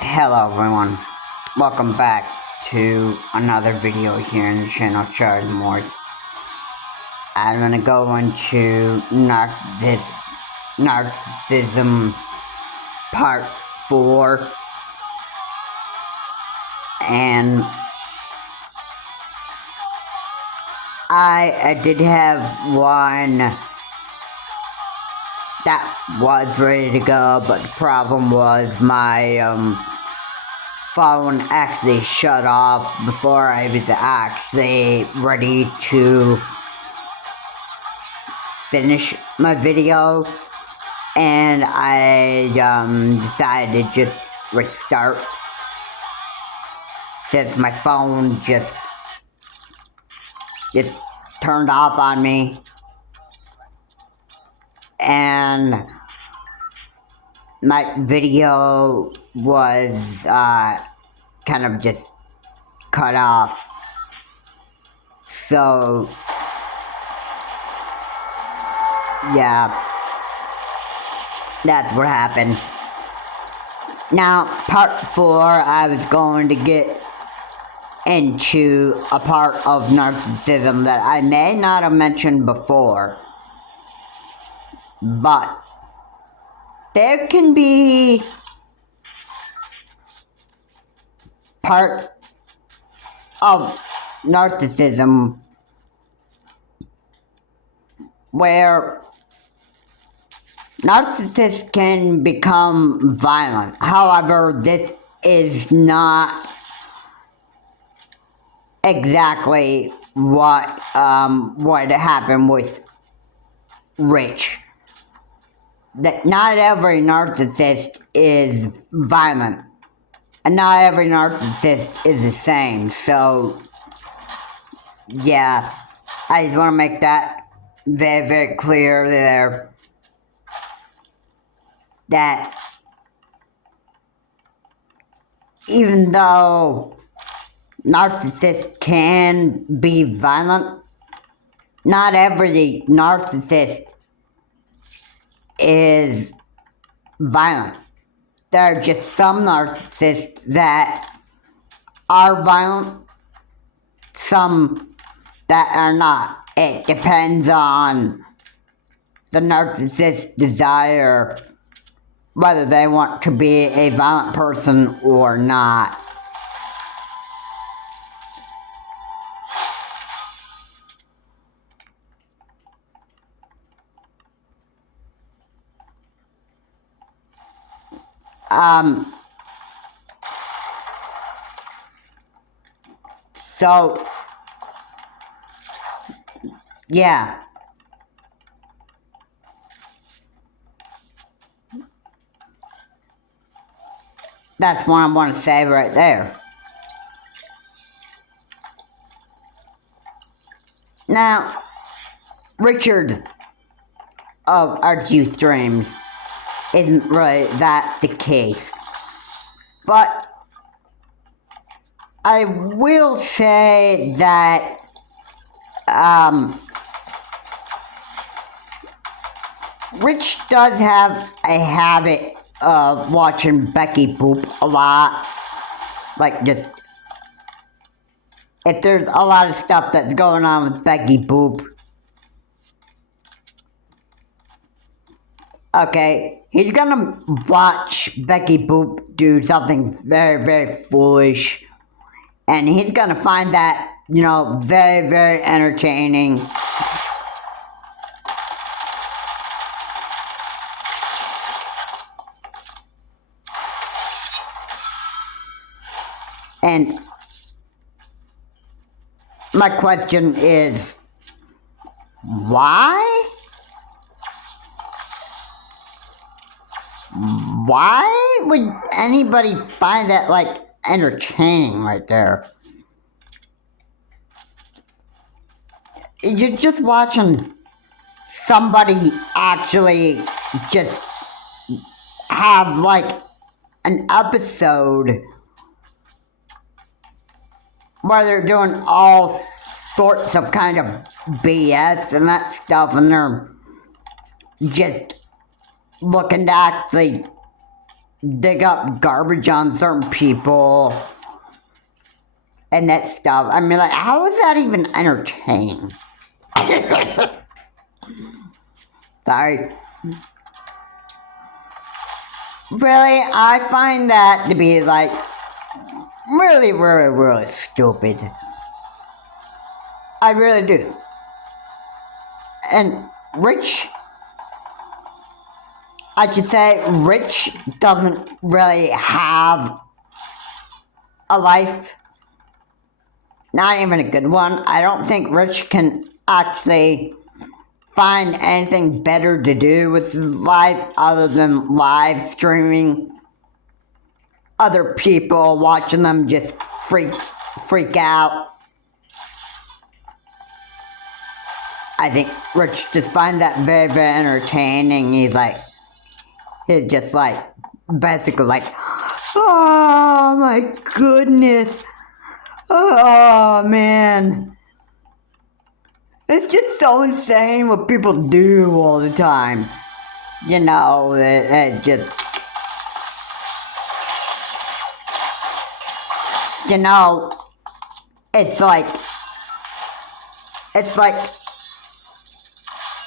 Hello everyone, welcome back to another video here in the channel Charge More. I'm gonna go into Narcissism Part 4, and I did have one that was ready to go, but the problem was my phone actually shut off before I was actually ready to finish my video, and I decided to just restart since my phone just turned off on me. And my video was kind of just cut off. So yeah, that's what happened. Now, part 4, I was going to get into a part of narcissism that I may not have mentioned before. But there can be parts of narcissism where narcissists can become violent. However, this is not exactly what happened with Rich. That not every narcissist is violent, and not every narcissist is the same. So yeah, I just want to make that very, very clear there, that even though narcissists can be violent, not every narcissist is violent. There are just some narcissists that are violent, some that are not. It depends on the narcissist's desire, whether they want to be a violent person or not. So, yeah. That's what I want to say right there. Now, Richard of RQ Streams isn't really that the case. But I will say that Rich does have a habit of watching Becky poop a lot. Like, just, if there's a lot of stuff that's going on with Becky poop, okay, he's gonna watch Becky Boop do something very, very foolish, and he's gonna find that, very, very entertaining. And my question is, why? Why would anybody find that, entertaining right there? You're just watching somebody actually just have, an episode where they're doing all sorts of kind of BS and that stuff, and they're just looking to actually dig up garbage on certain people and that stuff. I mean, like, how is that even entertaining? Sorry. Really, I find that to be, like, really, really, really stupid. I really do. And Rich, I should say, Rich doesn't really have a life. Not even a good one. I don't think Rich can actually find anything better to do with his life other than live streaming other people, watching them just freak out. I think Rich just finds that very, very entertaining. He's just like, basically like, oh my goodness. Oh man. It's just so insane what people do all the time. You know, it just... You know, it's like,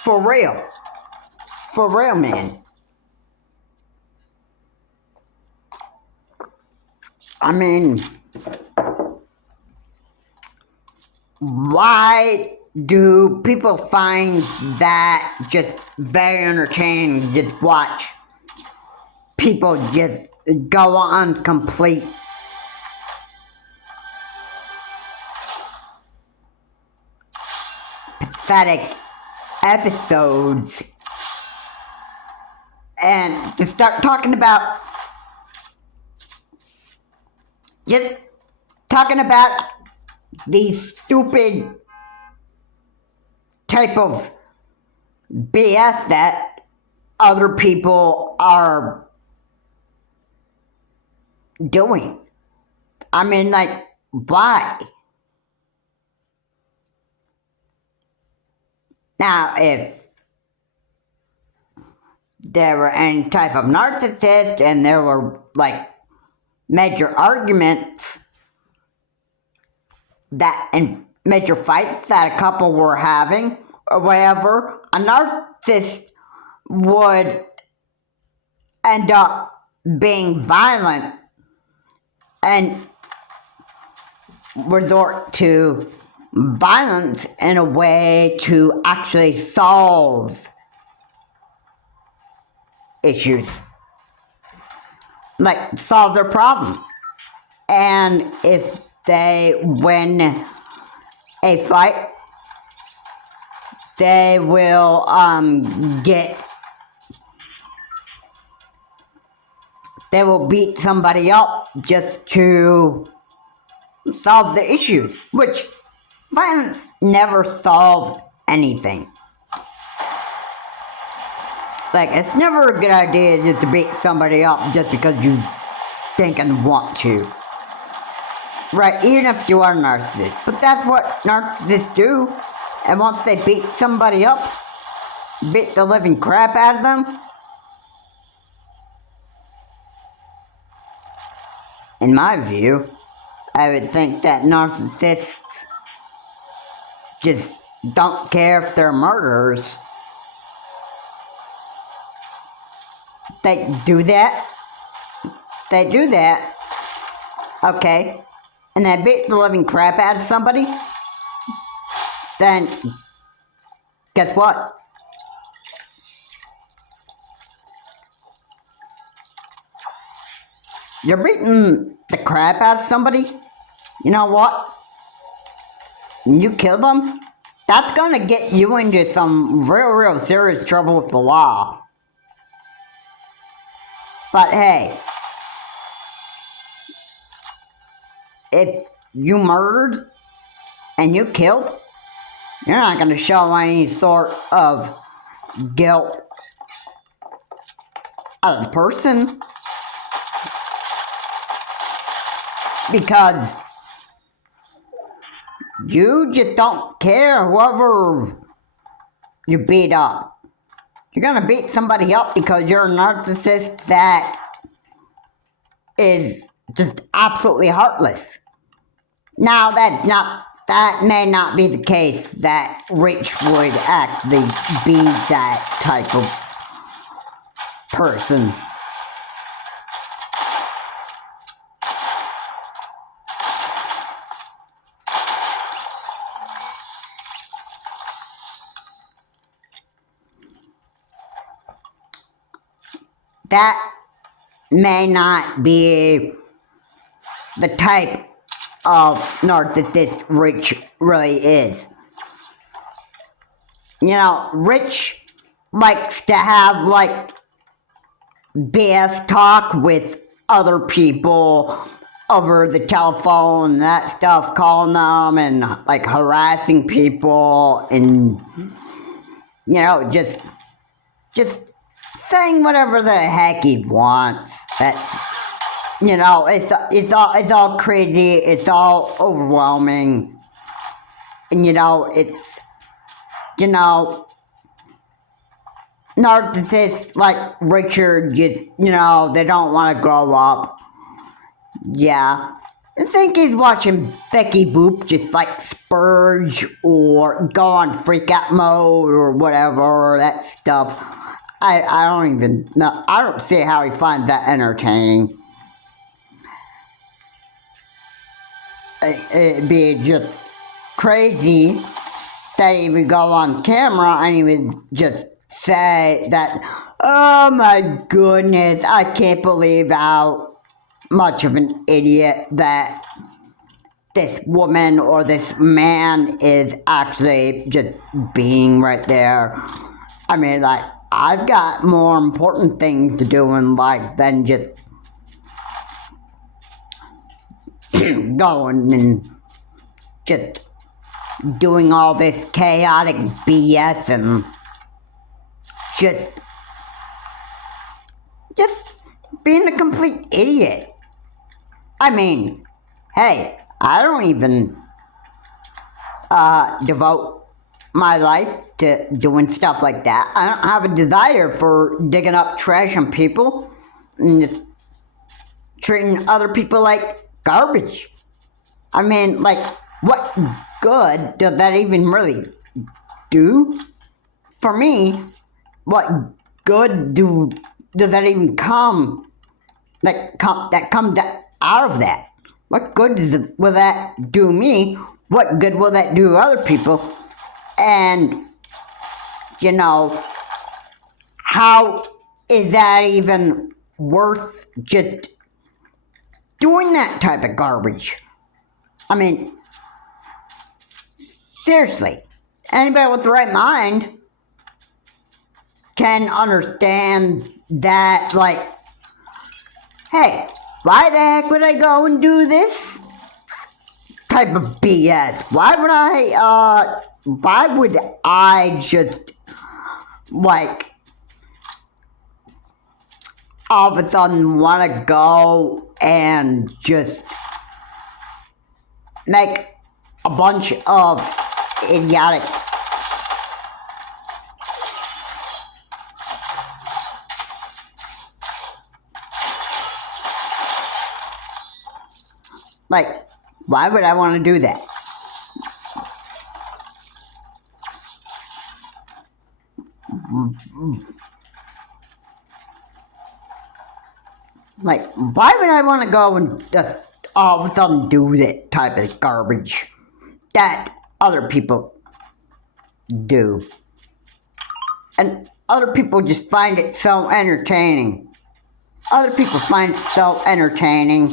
for real, man. I mean, why do people find that just very entertaining to just watch people just go on complete pathetic episodes and to start talking about these stupid type of BS that other people are doing. I mean, like, why? Now, if there were any type of narcissist and there were, like, major arguments and major fights that a couple were having or whatever, a narcissist would end up being violent and resort to violence in a way to actually solve issues, like solve their problem. And if they win a fight, they will they will beat somebody up just to solve the issue, which violence never solved anything. Like, it's never a good idea just to beat somebody up just because you stinking want to. Right, even if you are a narcissist. But that's what narcissists do. And once they beat somebody up, beat the living crap out of them, in my view, I would think that narcissists just don't care if they're murderers. They do that. Okay. And they beat the living crap out of somebody. Then, guess what? You're beating the crap out of somebody. You know what? You kill them. That's gonna get you into some real serious trouble with the law. But hey, if you murdered and you killed, you're not going to show any sort of guilt as a person, because you just don't care whoever you beat up. You're going to beat somebody up because you're a narcissist that is just absolutely heartless. Now, that may not be the case that Rich would actually be that type of person. That may not be the type of narcissist Rich really is. You know, Rich likes to have, like, BS talk with other people over the telephone, that stuff, calling them and, like, harassing people and, you know, just saying whatever the heck he wants. That's, you know, it's all crazy, it's all overwhelming, and, you know, it's, you know, narcissists like Richard, just, you know, they don't want to grow up. Yeah. I think he's watching Becky Boop just, like, spurge or go on freak out mode or whatever, that stuff. I don't even know. I don't see how he finds that entertaining. It'd be just crazy that he would go on camera and he would just say that, oh my goodness, I can't believe how much of an idiot that this woman or this man is actually just being right there. I mean, like, I've got more important things to do in life than just going and just doing all this chaotic BS and just being a complete idiot. I mean, hey, I don't even devote my life to doing stuff like that. I don't have a desire for digging up trash on people and just treating other people like garbage. I mean, like, what good does that even really do? For me, what good does that even come that comes out of that? What good will that do me? What good will that do other people? And, you know, how is that even worth just doing that type of garbage? I mean, seriously, anybody with the right mind can understand that, like, hey, why the heck would I go and do this type of BS? Why would I just, like, all of a sudden want to go and just make a bunch of idiotic like, why would I want to do that? Like, why would I want to go and just all of a sudden do that type of garbage that other people do? And other people just find it so entertaining. Other people find it so entertaining.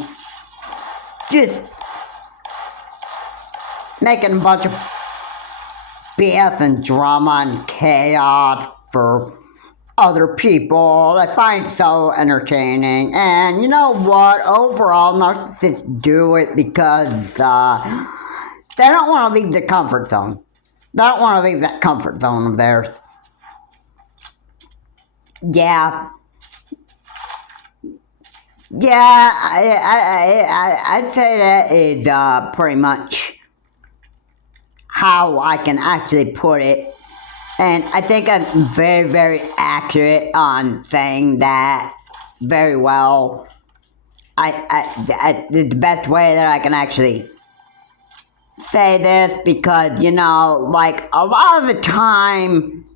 Just making a bunch of BS and drama and chaos for other people. They find it so entertaining. And you know what? Overall, narcissists do it because they don't want to leave their comfort zone. They don't want to leave that comfort zone of theirs. Yeah. Yeah, I'd say that is pretty much how I can actually put it. And I think I'm very, very accurate on saying that very well. the best way that I can actually say this, because, you know, like, a lot of the time,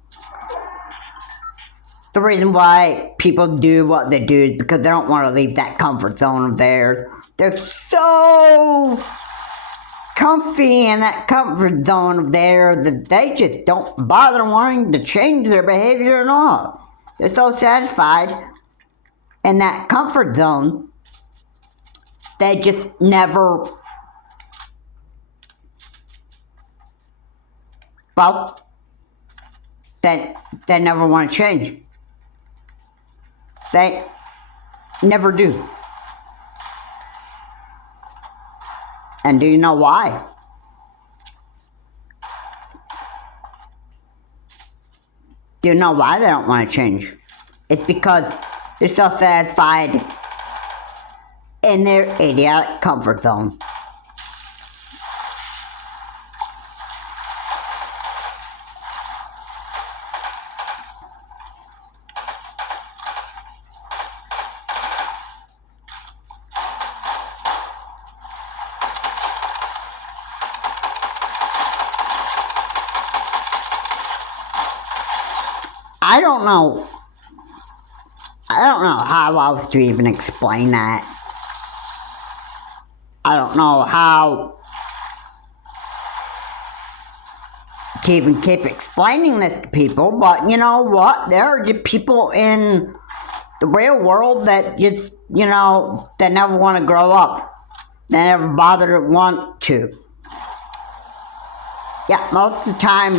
the reason why people do what they do is because they don't want to leave that comfort zone of theirs. They're so comfy in that comfort zone of theirs that they just don't bother wanting to change their behavior at all. They're so satisfied in that comfort zone, they just never, well, they never want to change. They never do. And do you know why? Do you know why they don't want to change? It's because they're so satisfied in their idiotic comfort zone. I don't know how else to even explain that. I don't know how to even keep explaining this to people, but you know what? There are just people in the real world that just, you know, they never want to grow up. They never bother to want to. Yeah, most of the time,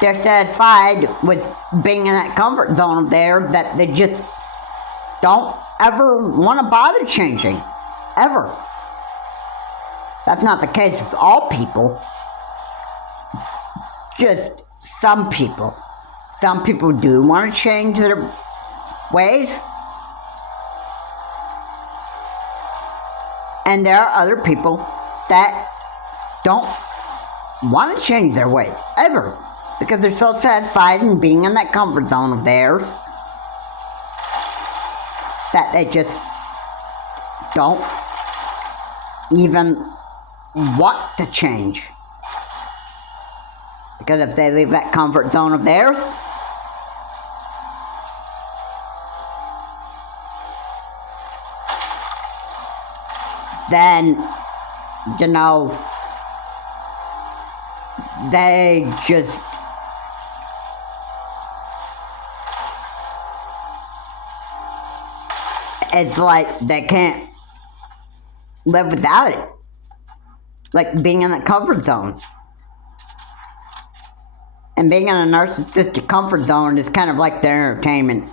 they're satisfied with being in that comfort zone of theirs that they just don't ever want to bother changing. Ever. That's not the case with all people. Just some people. Some people do want to change their ways. And there are other people that don't want to change their ways. Ever. Because they're so satisfied in being in that comfort zone of theirs that they just don't even want to change. Because if they leave that comfort zone of theirs, then, you know, they just it's like they can't live without it. Like being in that comfort zone. And being in a narcissistic comfort zone is kind of like their entertainment.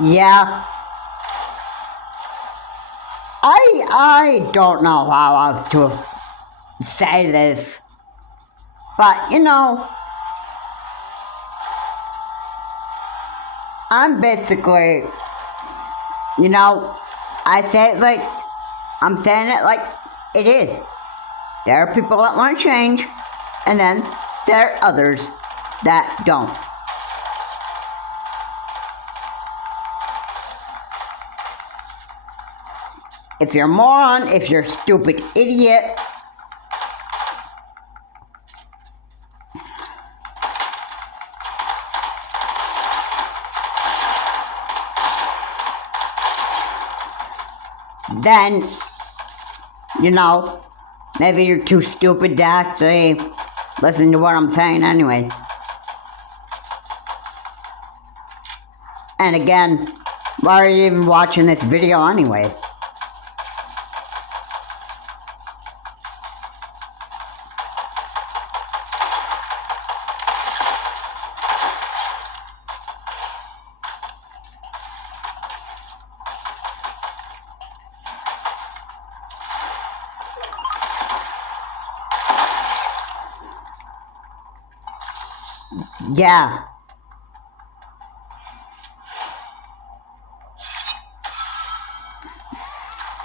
Yeah. I don't know how else to say this. But, you know, I'm basically, you know, I say it like, I'm saying it like it is. There are people that want to change, and then there are others that don't. If you're a moron, if you're a stupid idiot, then, you know, maybe you're too stupid to actually listen to what I'm saying anyway. And again, why are you even watching this video anyway? Yeah.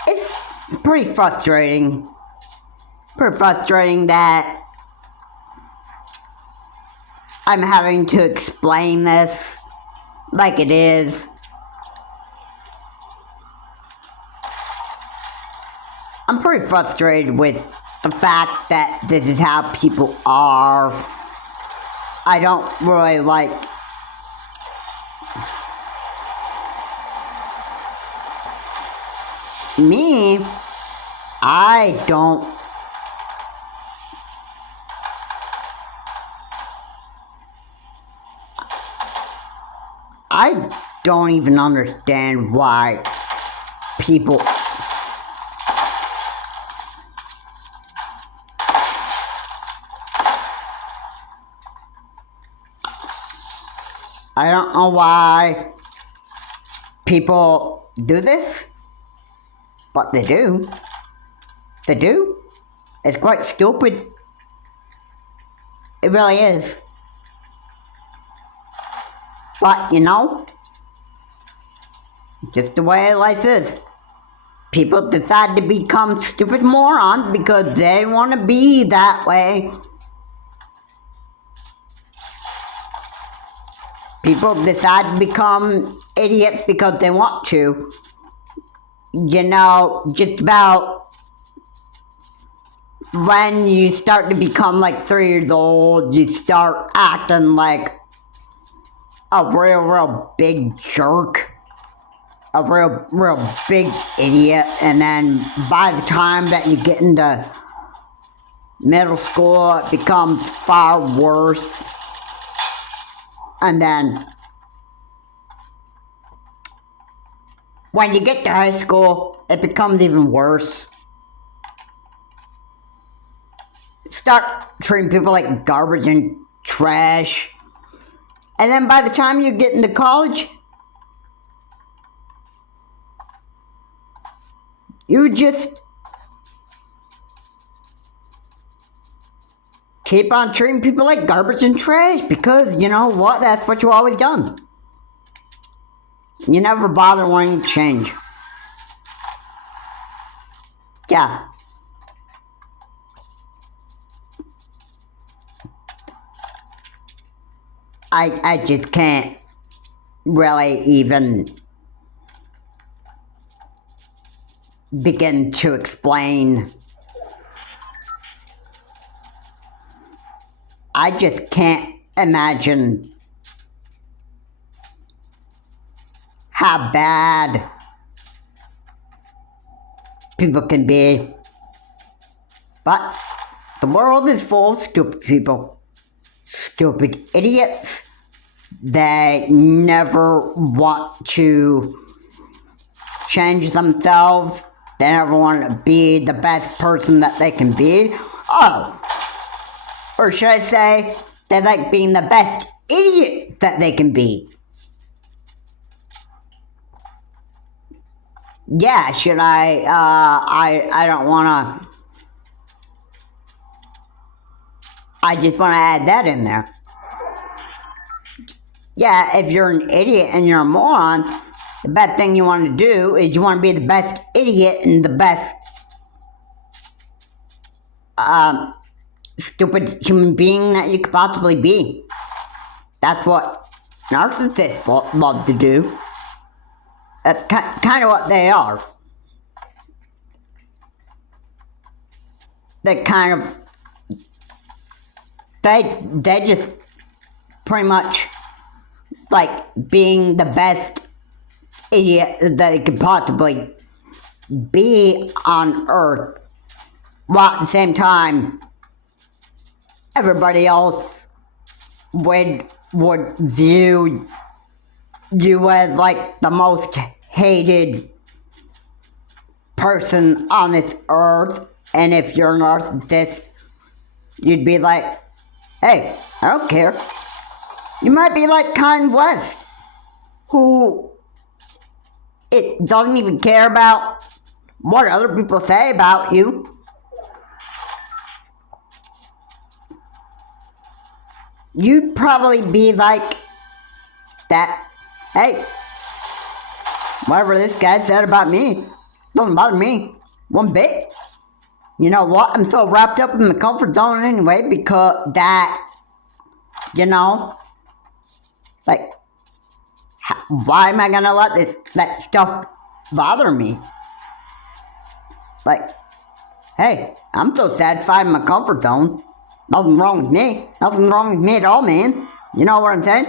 It's pretty frustrating. Pretty frustrating that I'm having to explain this like it is. I'm pretty frustrated with the fact that this is how people are. I don't really like me. I don't even understand why people I don't know why people do this, but they do. They do. It's quite stupid. It really is. But, you know, just the way life is. People decide to become stupid morons because they want to be that way. People decide to become idiots because they want to. You know, just about when you start to become like 3 years old, you start acting like a real big jerk. A real big idiot. And then by the time that you get into middle school, it becomes far worse. And then when you get to high school, it becomes even worse. Start treating people like garbage and trash. And then by the time you get into college, you just keep on treating people like garbage and trash because, you know what, that's what you've always done. You never bother wanting to change. Yeah. I just can't really even begin to explain. I just can't imagine how bad people can be. But the world is full of stupid people. Stupid idiots that never want to change themselves. They never want to be the best person that they can be. Oh, or should I say, they like being the best idiot that they can be. Yeah, should I don't want to, I just want to add that in there. Yeah, if you're an idiot and you're a moron, the best thing you want to do is you want to be the best idiot and the best stupid human being that you could possibly be. That's what narcissists love to do. That's kind of what they are. They kind of, they just pretty much like being the best idiot that they could possibly be on Earth, while at the same time everybody else would view you as like the most hated person on this earth. And if you're a narcissist, you'd be like, hey, I don't care. You might be like Kanye West, who it doesn't even care about what other people say about you. you'd probably be like that. Hey, whatever this guy said about me doesn't bother me one bit. You know what? I'm so wrapped up in the comfort zone anyway because that, you know, like, why am I gonna let that stuff bother me? Like, hey, I'm so satisfied in my comfort zone. Nothing wrong with me. Nothing wrong with me at all, man. You know what I'm saying?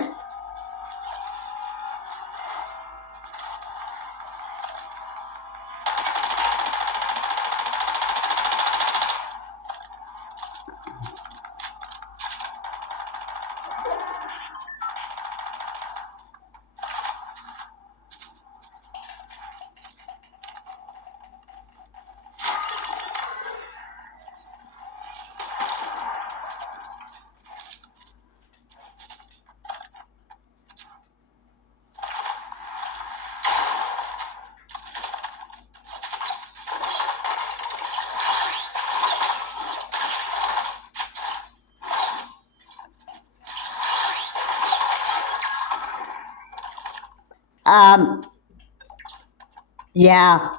Yeah.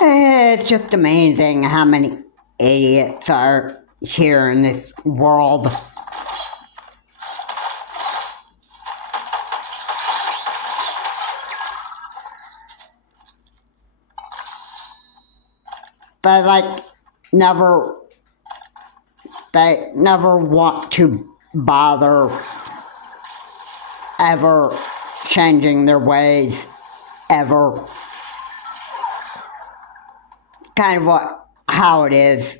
It's just amazing how many idiots are here in this world. They never, they never want to bother ever changing their ways, ever. Kind of how it is.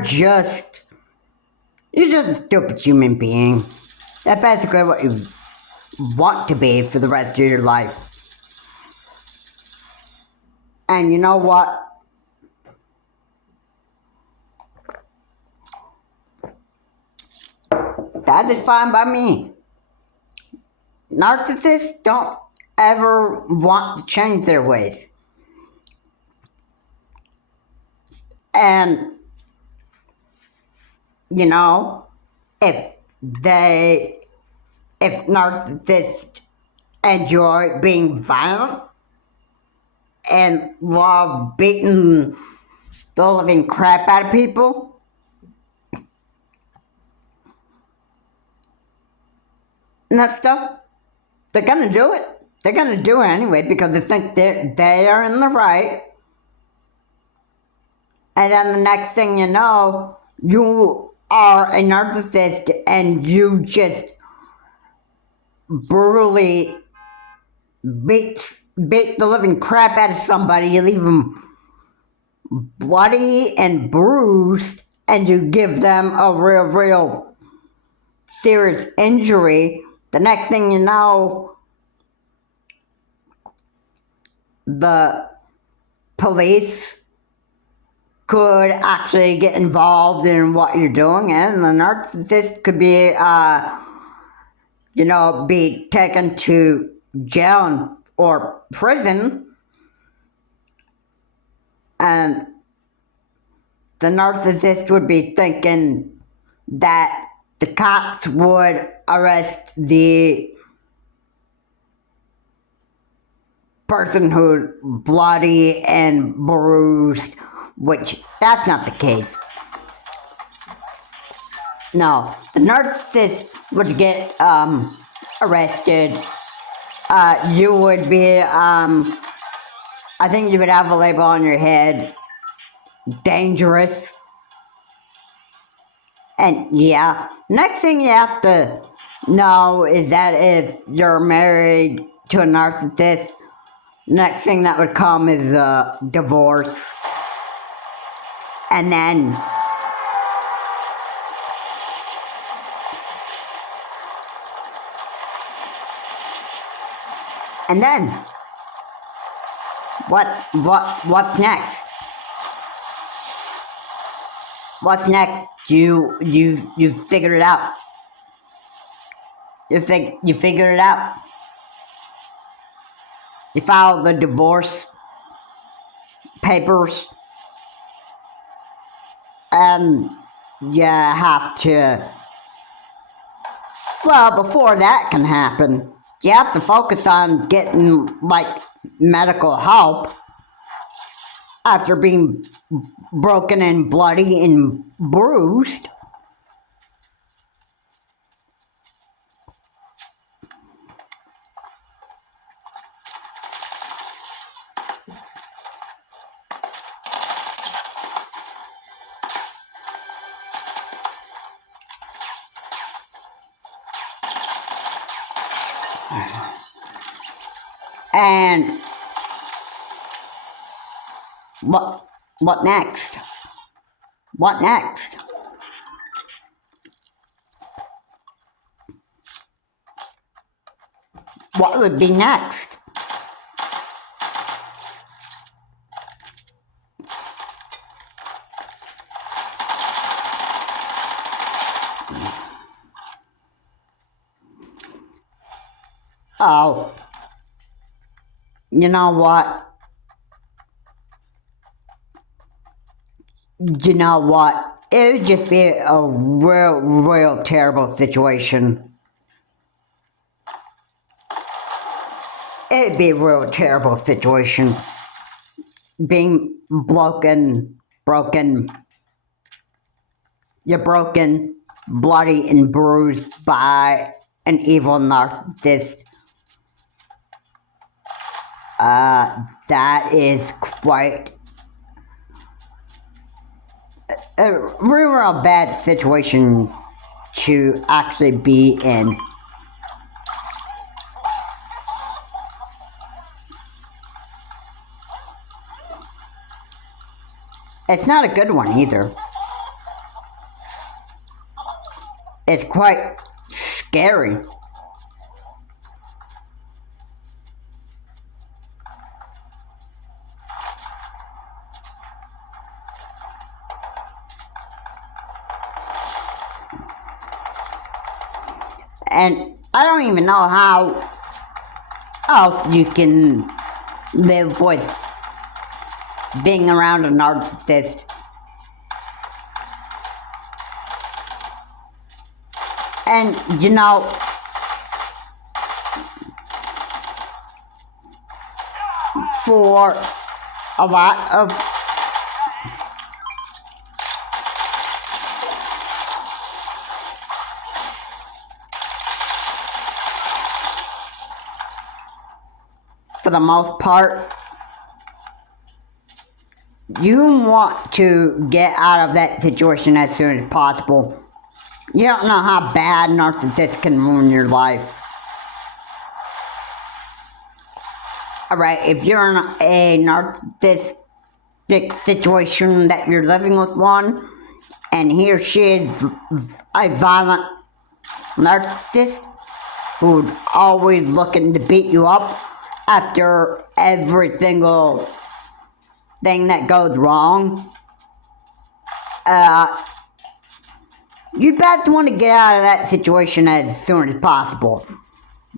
You're just a stupid human being. That's basically what you want to be for the rest of your life. And you know what? That is fine by me. Narcissists don't ever want to change their ways. And, you know, if narcissists enjoy being violent and love beating the living crap out of people, and that stuff, they're gonna do it. They're gonna do it anyway because they think they are in the right. And then the next thing you know, you are a narcissist and you just brutally beat the living crap out of somebody. You leave them bloody and bruised, and you give them a real serious injury. The next thing you know, the police could actually get involved in what you're doing, and the narcissist could be, be taken to jail or prison, and the narcissist would be thinking that the cops would arrest the person who's bloody and bruised which that's not the case. No, the narcissist would get arrested. You would be, I think you would have a label on your head, dangerous. And yeah, next thing you have to know is that if you're married to a narcissist, next thing that would come is a divorce. And then what's next? What's next? You figured it out. You figured it out. You filed the divorce papers, and you have to. Well, before that can happen, you have to focus on getting like medical help after being broken and bloody and bruised. And what next? What next? What would be next? Oh, you know what? You know what? It would just be a real terrible situation. It'd be a real terrible situation. Being broken, you're broken, bloody and bruised by an evil narcissist. That is quite a real bad situation to actually be in. It's not a good one either. It's quite scary. And I don't even know how else you can live with being around a narcissist. And you know, for a lot of for the most part, you want to get out of that situation as soon as possible. You don't know how bad narcissists can ruin your life. Alright, if you're in a narcissistic situation that you're living with one, and he or she is a violent narcissist who's always looking to beat you up after every single thing that goes wrong, you best want to get out of that situation as soon as possible.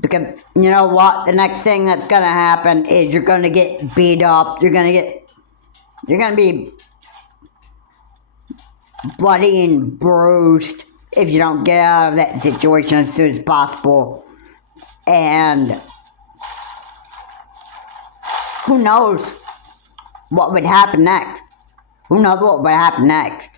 Because you know what? The next thing that's gonna happen is you're gonna get beat up. You're gonna be bloody and bruised if you don't get out of that situation as soon as possible. And who knows what would happen next? who knows what would happen next.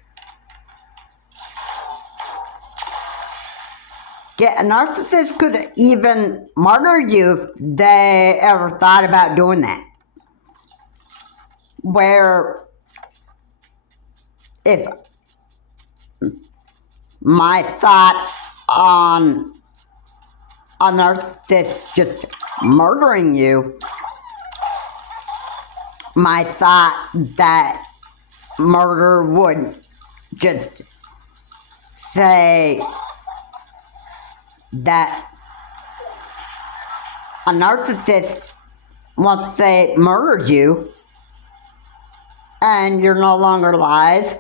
Yeah, a narcissist could even murder you if they ever thought about doing that. Where if my thought on a narcissist just murdering you, my thought that murder would just say that a narcissist, once they murdered you and you're no longer alive,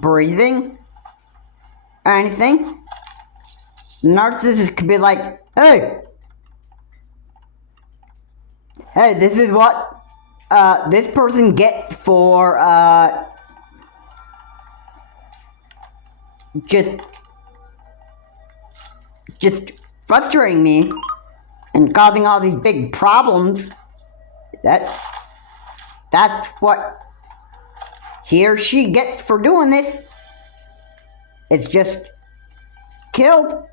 breathing, or anything, narcissists could be like, hey, this is what this person gets for just frustrating me and causing all these big problems. That's what he or she gets for doing this. It's just killed.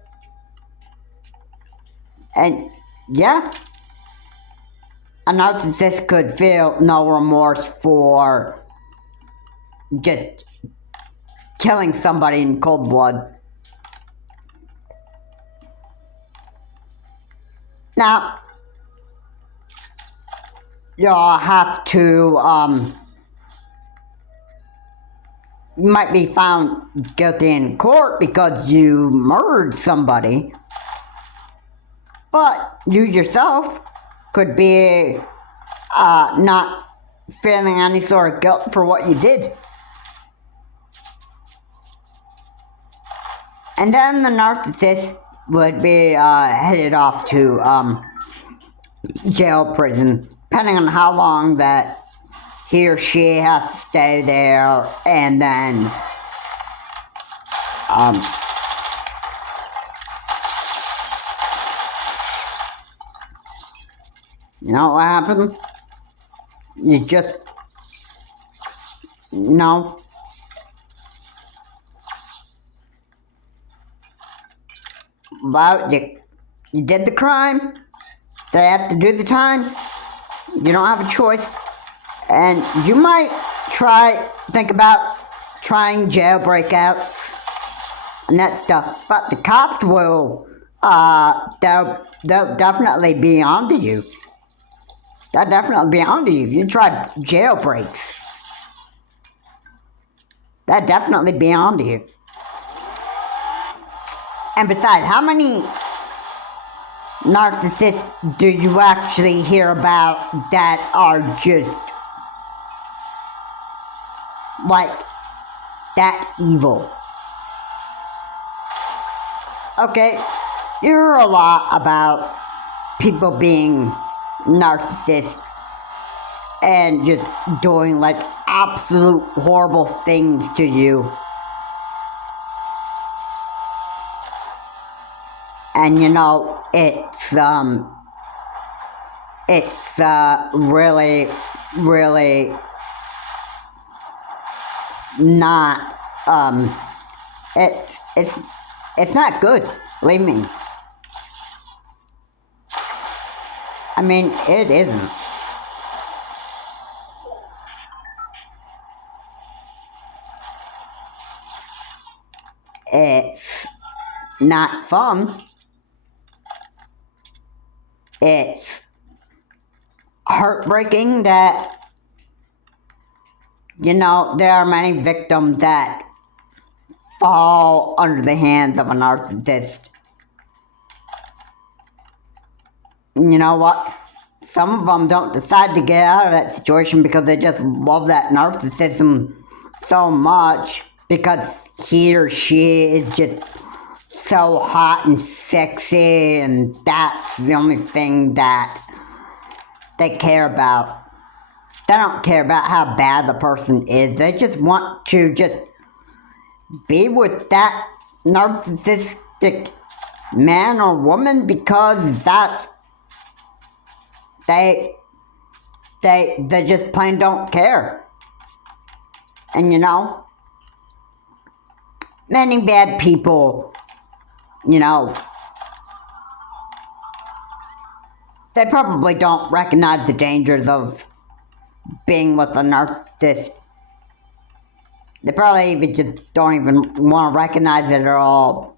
And yeah, a narcissist could feel no remorse for just killing somebody in cold blood. Now, you'll have to, you might be found guilty in court because you murdered somebody, but you yourself could be not feeling any sort of guilt for what you did. And then the narcissist would be headed off to jail, prison, depending on how long that he or she has to stay there, and then you know what happened? You just, you know, well, you did the crime, they have to do the time, you don't have a choice, and you might think about trying jailbreak outs and that stuff, but the cops will, they'll definitely be onto you. They'll definitely be onto you if you try jailbreaks. They'll definitely be onto you. And besides, how many narcissists do you actually hear about that are just like that evil? Okay, you hear a lot about people being narcissists and just doing like absolute horrible things to you. And you know, it's really, really not, it's not good, believe me. I mean, it isn't. It's not fun. It's heartbreaking that, you know, there are many victims that fall under the hands of a narcissist. You know what? Some of them don't decide to get out of that situation because they just love that narcissism so much because he or she is just so hot and sexy, and that's the only thing that they care about. They don't care about how bad the person is. They just want to just be with that narcissistic man or woman because that's they just plain don't care. And many bad people, they probably don't recognize the dangers of being with a narcissist. They probably even just don't even want to recognize it at all.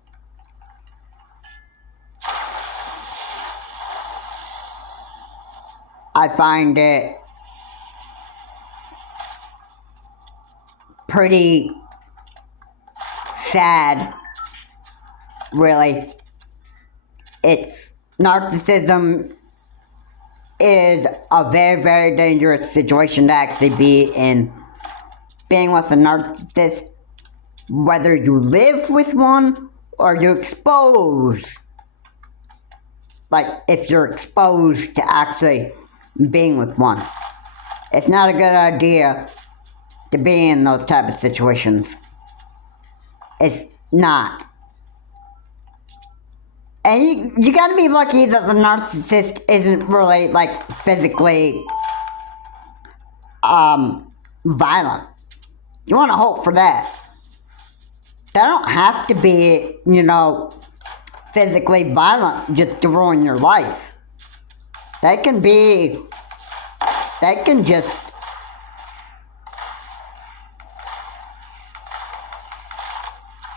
I find it pretty sad, really. Narcissism is a very, very dangerous situation to actually be in. Being with a narcissist, whether you live with one or you're exposed. Like, if you're exposed to actually being with one. It's not a good idea to be in those type of situations. It's not. And you gotta be lucky that the narcissist isn't really, like, physically, violent. You wanna hope for that. They don't have to be, physically violent just to ruin your life. They can just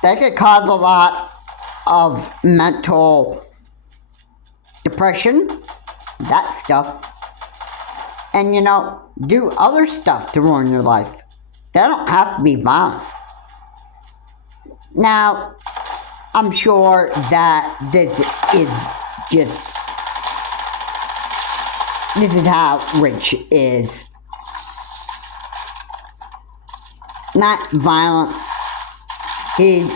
they could cause a lot of mental depression, that stuff, and do other stuff to ruin your life. They don't have to be violent. Now, I'm sure that this is how Rich is. Not violent. He is,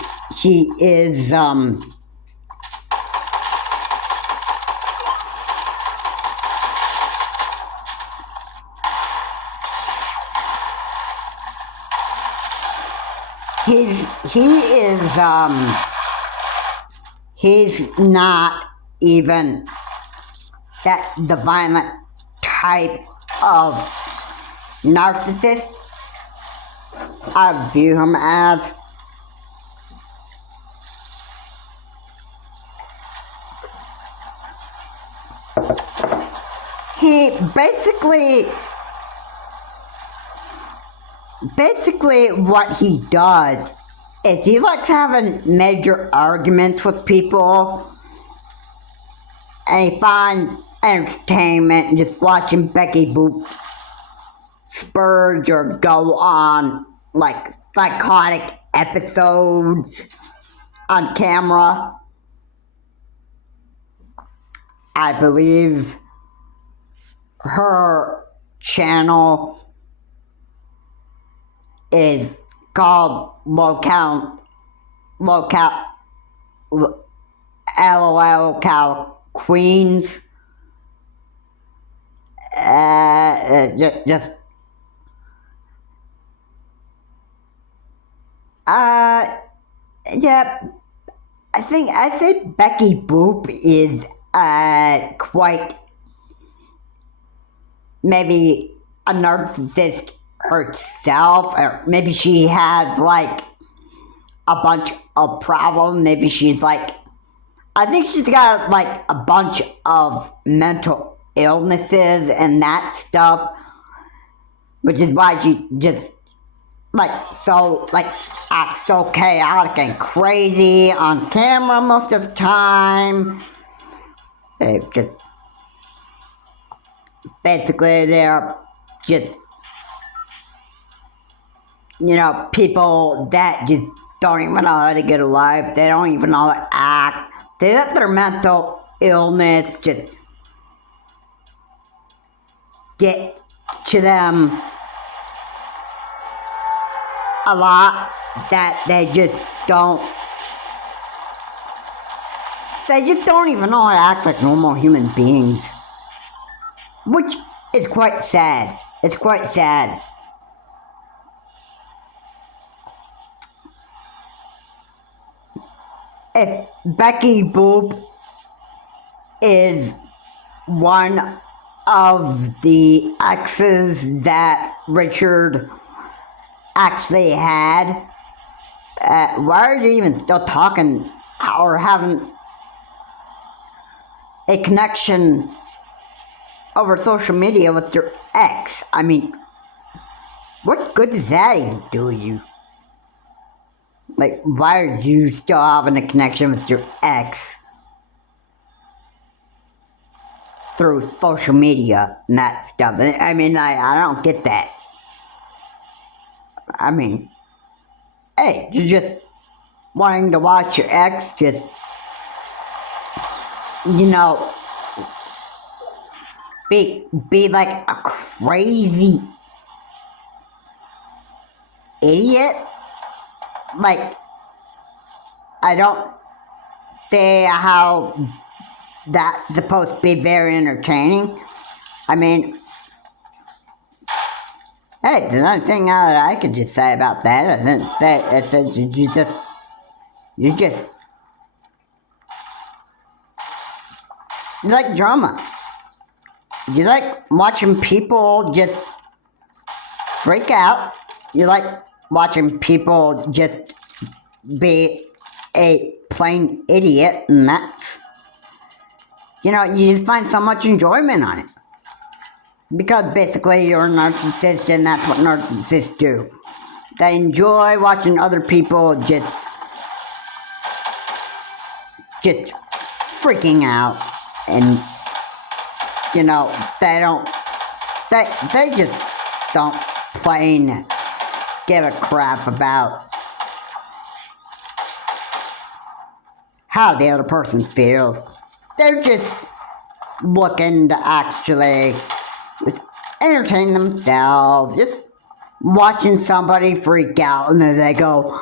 he's not even the violent type of narcissist I view him as. He basically what he does is he likes having major arguments with people, and he finds entertainment in just watching Becky Boop spurge or go on like psychotic episodes on camera. I believe her channel is called LOL Queens. Yeah, I think Becky Boop is quite maybe a narcissist herself, or maybe she has like a bunch of problems. Maybe she's like, I think she's got like a bunch of mental illnesses and that stuff, which is why she just acts so chaotic and crazy on camera most of the time. They just basically they're just people that just don't even know how to get a life. They don't even know how to act. They let their mental illness just get to them a lot, that they just don't even know how to act like normal human beings. Which is quite sad. It's quite sad. If Becky Boop is one of the exes that Richard actually had, why are you even still talking or having a connection over social media with your ex? I mean, what good does that even do you? Like, why are you still having a connection with your ex through social media and that stuff? I mean, I don't get that. I mean, hey, you're just wanting to watch your ex just, you know, be like a crazy idiot. Like, I don't see how that's supposed to be very entertaining. I mean, hey, there's another thing now that I could just say about that. I said you like drama. You like watching people just freak out. You like watching people just be a plain idiot, and that's, you know, you just find so much enjoyment on it. Because basically you're a narcissist, and that's what narcissists do. They enjoy watching other people just freaking out, and, you know, they just don't plain give a crap about how the other person feels. They're just looking to actually just entertain themselves, just watching somebody freak out, and then they go,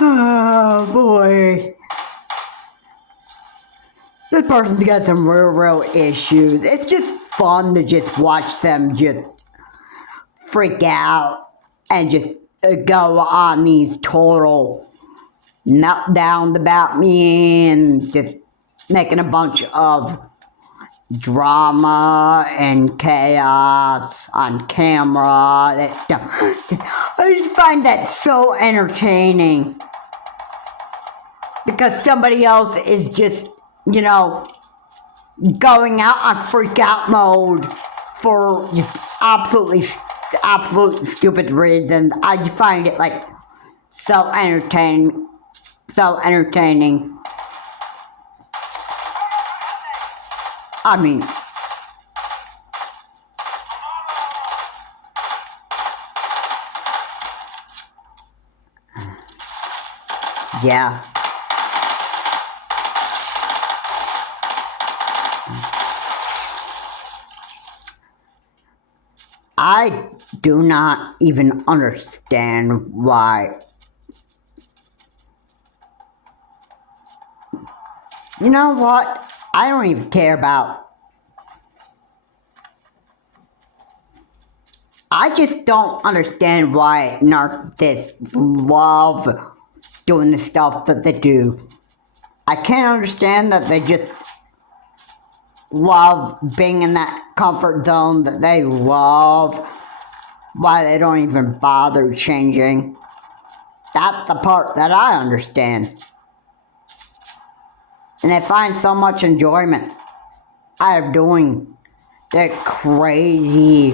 oh boy, this person's got some real issues. It's just fun to just watch them just freak out and just go on these total meltdowns about me and just making a bunch of drama and chaos on camera. That stuff. I just find that so entertaining, because somebody else is just, you know, going out on freak out mode for just absolute stupid reasons. I just find it like so entertaining. I mean, yeah. I do not even understand why. You know what? I don't even care about. I just don't understand why narcissists love doing the stuff that they do. I can't understand that they just love being in that comfort zone that they love, why they don't even bother changing. That's the part that I understand. And they find so much enjoyment out of doing that crazy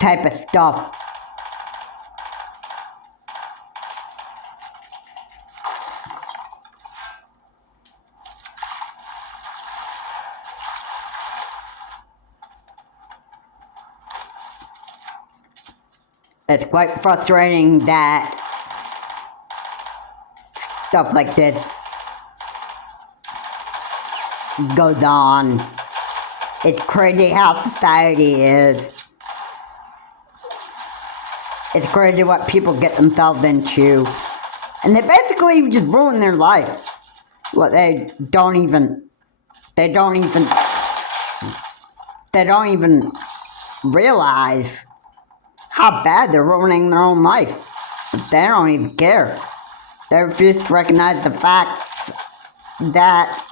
type of stuff. It's quite frustrating that stuff like this goes on. It's crazy how society is. It's crazy what people get themselves into. And they basically just ruin their life. Well, they don't even realize how bad they're ruining their own life. They don't even care. They refuse to recognize the fact that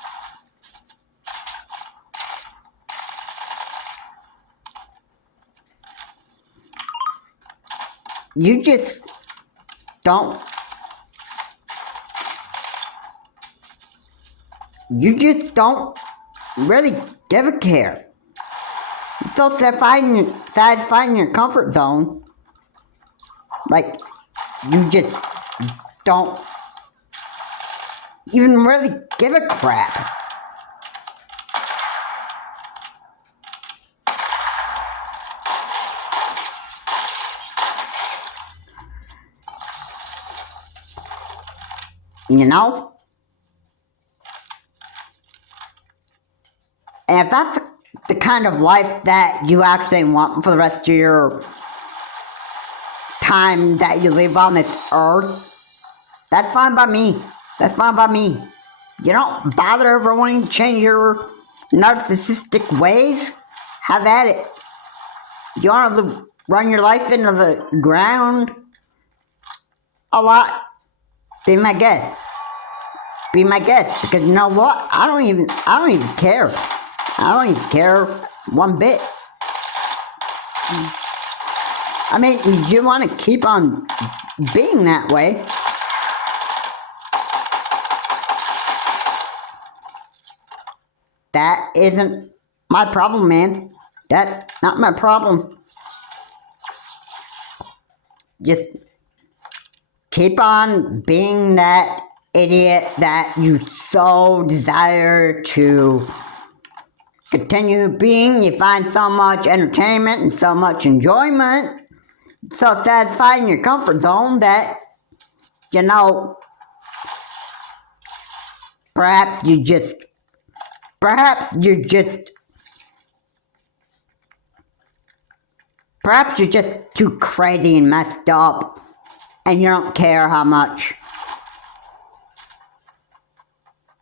you just don't, really give a care. It's so satisfying your comfort zone. Like, you just don't even really give a crap. You know? And if that's the kind of life that you actually want for the rest of your time that you live on this earth, that's fine by me. That's fine by me. You don't bother ever wanting to change your narcissistic ways? Have at it. You want to run your life into the ground a lot? Be my guest. Be my guest. Because you know what? I don't even care. I don't even care one bit. I mean, you want to keep on being that way. That isn't my problem, man. That's not my problem. Just keep on being that idiot that you so desire to continue being. You find so much entertainment and so much enjoyment, so satisfying your comfort zone that, you know, perhaps you're just too crazy and messed up, and you don't care how much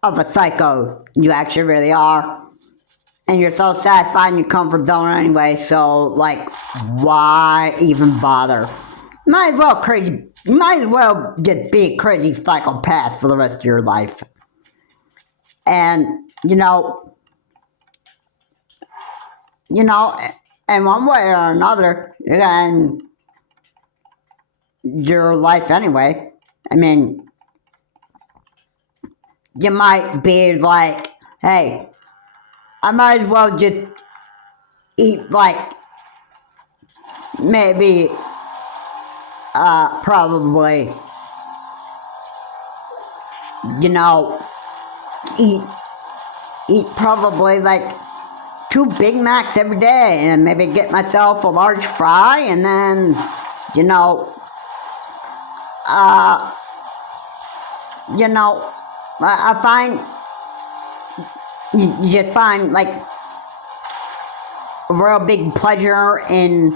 of a psycho you actually really are. And you're so satisfied in your comfort zone anyway, so, like, why even bother? You might as well just be a crazy psychopath for the rest of your life. And, you know, in one way or another, you're gonna end your life anyway. I mean, you might be like, hey, I might as well just eat, like, maybe, probably, you know, eat probably, like, 2 Big Macs every day, and maybe get myself a large fry, and then, you know, I find, you just find, like, a real big pleasure in,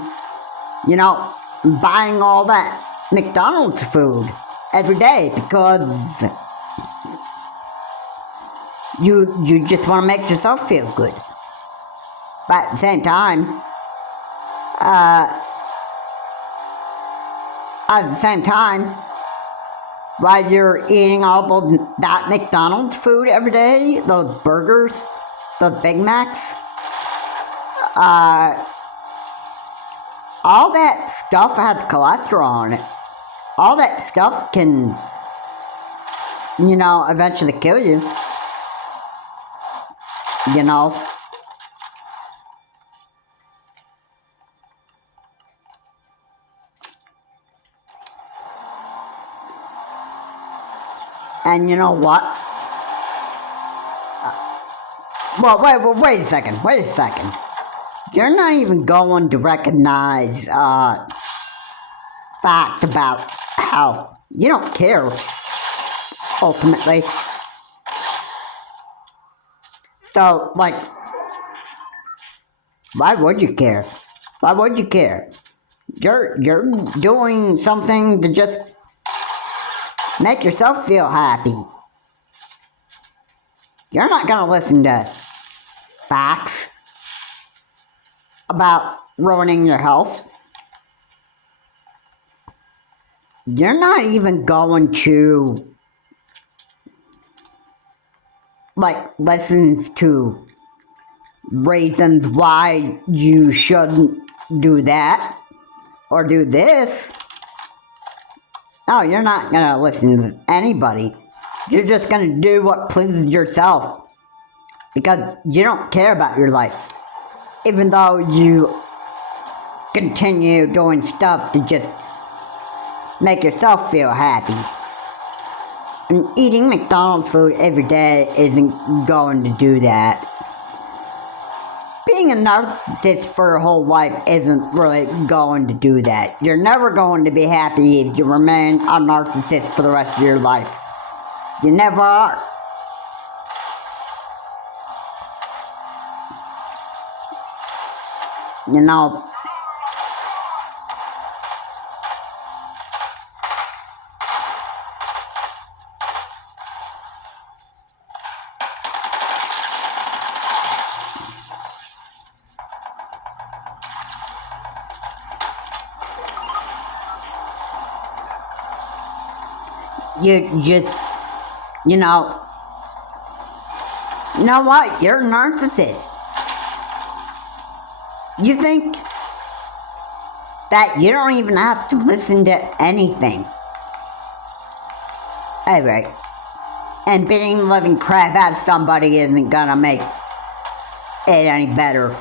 you know, buying all that McDonald's food every day, because you just want to make yourself feel good. But at the same time, while you're eating that McDonald's food every day, those burgers, those Big Macs, all that stuff has cholesterol in it. All that stuff can, you know, eventually kill you. You know? And you know what? Well, wait a second. You're not even going to recognize facts about health. You don't care, ultimately. So, like, why would you care? You're doing something to just make yourself feel happy. You're not gonna listen to facts about ruining your health. You're not even going to, like, listen to reasons why you shouldn't do that or do this. Oh, you're not gonna listen to anybody. You're just gonna do what pleases yourself. Because you don't care about your life. Even though you continue doing stuff to just make yourself feel happy. And eating McDonald's food every day isn't going to do that. Being a narcissist for your whole life isn't really going to do that. You're never going to be happy if you remain a narcissist for the rest of your life. You never are. You know, you just, you know what? You're a narcissist. You think that you don't even have to listen to anything. Alright. And beating the living crap out of somebody isn't gonna make it any better.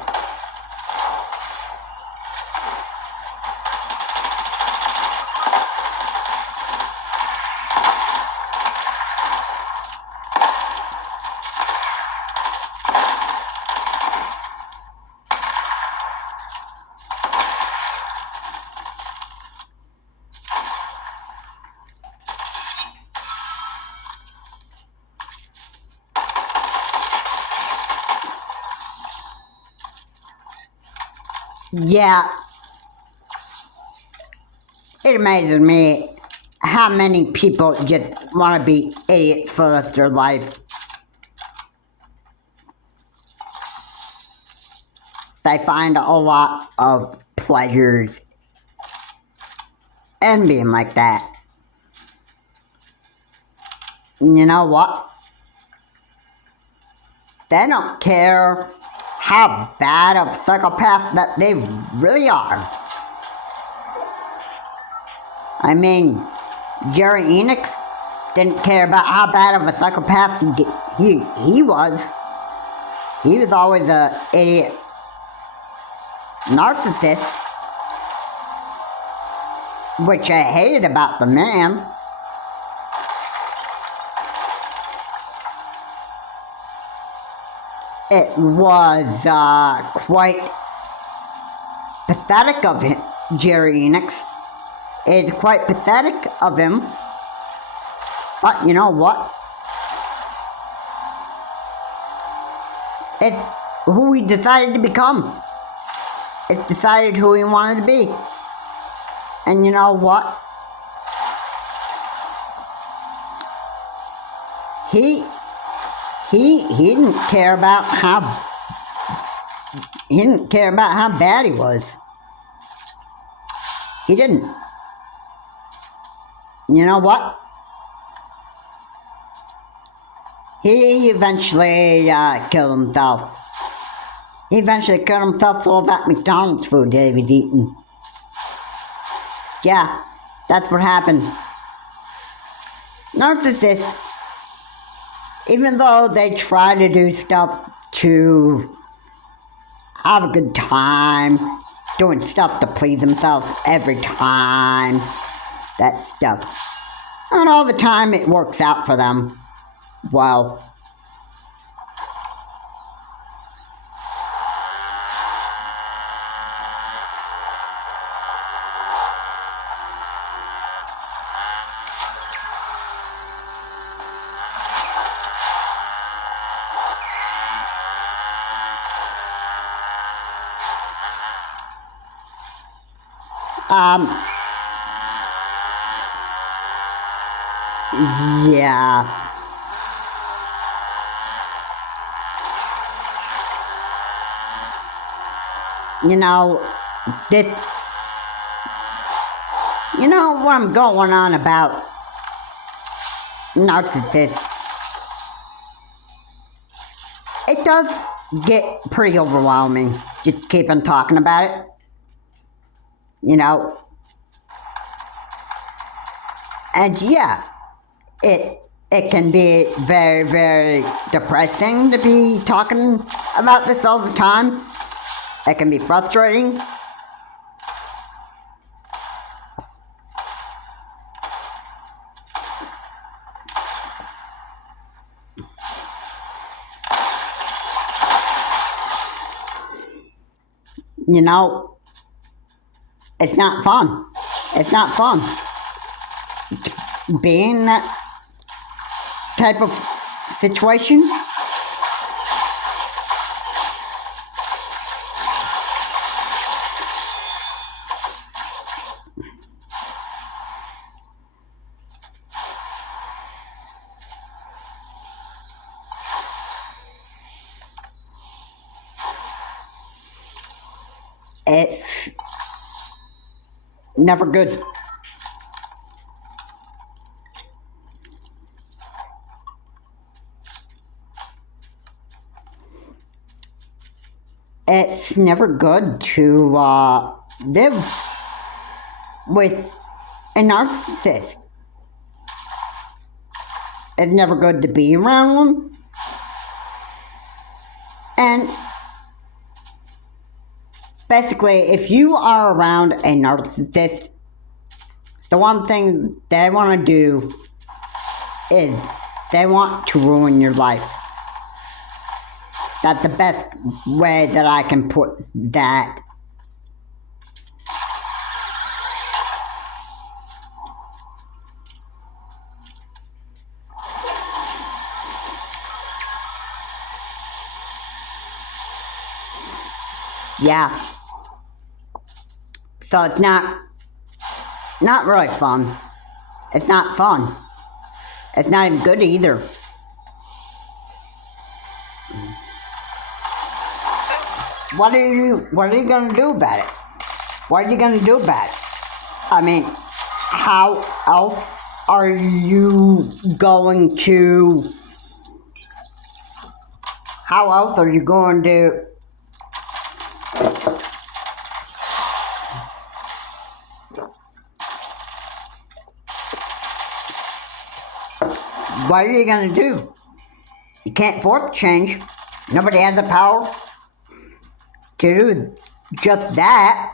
Yeah, it amazes me how many people just want to be idiots for the rest of their life. They find a lot of pleasures in being like that. You know what? They don't care how bad of psychopath that they really are. I mean, Jerry Enix didn't care about how bad of a psychopath he was. He was always an idiot narcissist, which I hated about the man. It was quite pathetic of him, Jerry Enix. It's quite pathetic of him. But you know what? It's who he decided to become. It's decided who he wanted to be. And you know what? He didn't care about how bad he was. He didn't. You know what? He eventually killed himself. He eventually killed himself full of that McDonald's food that he was eating. Yeah, that's what happened. Narcissists, even though they try to do stuff to have a good time, doing stuff to please themselves every time, that stuff, not all the time it works out for them well. Yeah. You know, what I'm going on about narcissists. It does get pretty overwhelming, just keep on talking about it. You know, And yeah, it can be very, very depressing to be talking about this all the time. It can be frustrating. You know, it's not fun. It's not fun. Being in that type of situation. It's never good. It's never good to live with a narcissist. It's never good to be around one. And basically, if you are around a narcissist, the one thing they want to do is they want to ruin your life. That's the best way that I can put that. Yeah. So it's not really fun. It's not fun. It's not even good either. What are you gonna do about it? What are you gonna do about it? I mean, how else are you going to what are you gonna do? You can't force change. Nobody has the power to do just that.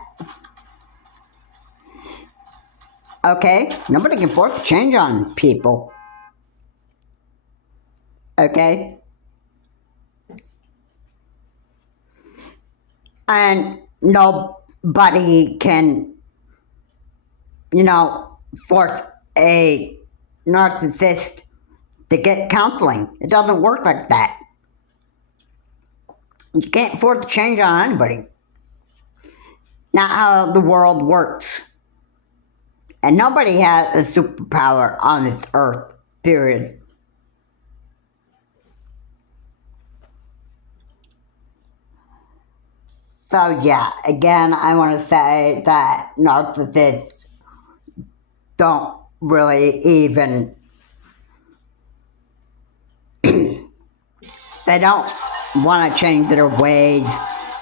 Okay? Nobody can force change on people. Okay? And nobody can, force a narcissist to get counseling. It doesn't work like that. You can't force change on anybody. Not how the world works. And nobody has a superpower on this earth, period. So yeah, again, I want to say that narcissists don't really even, they don't want to change their ways.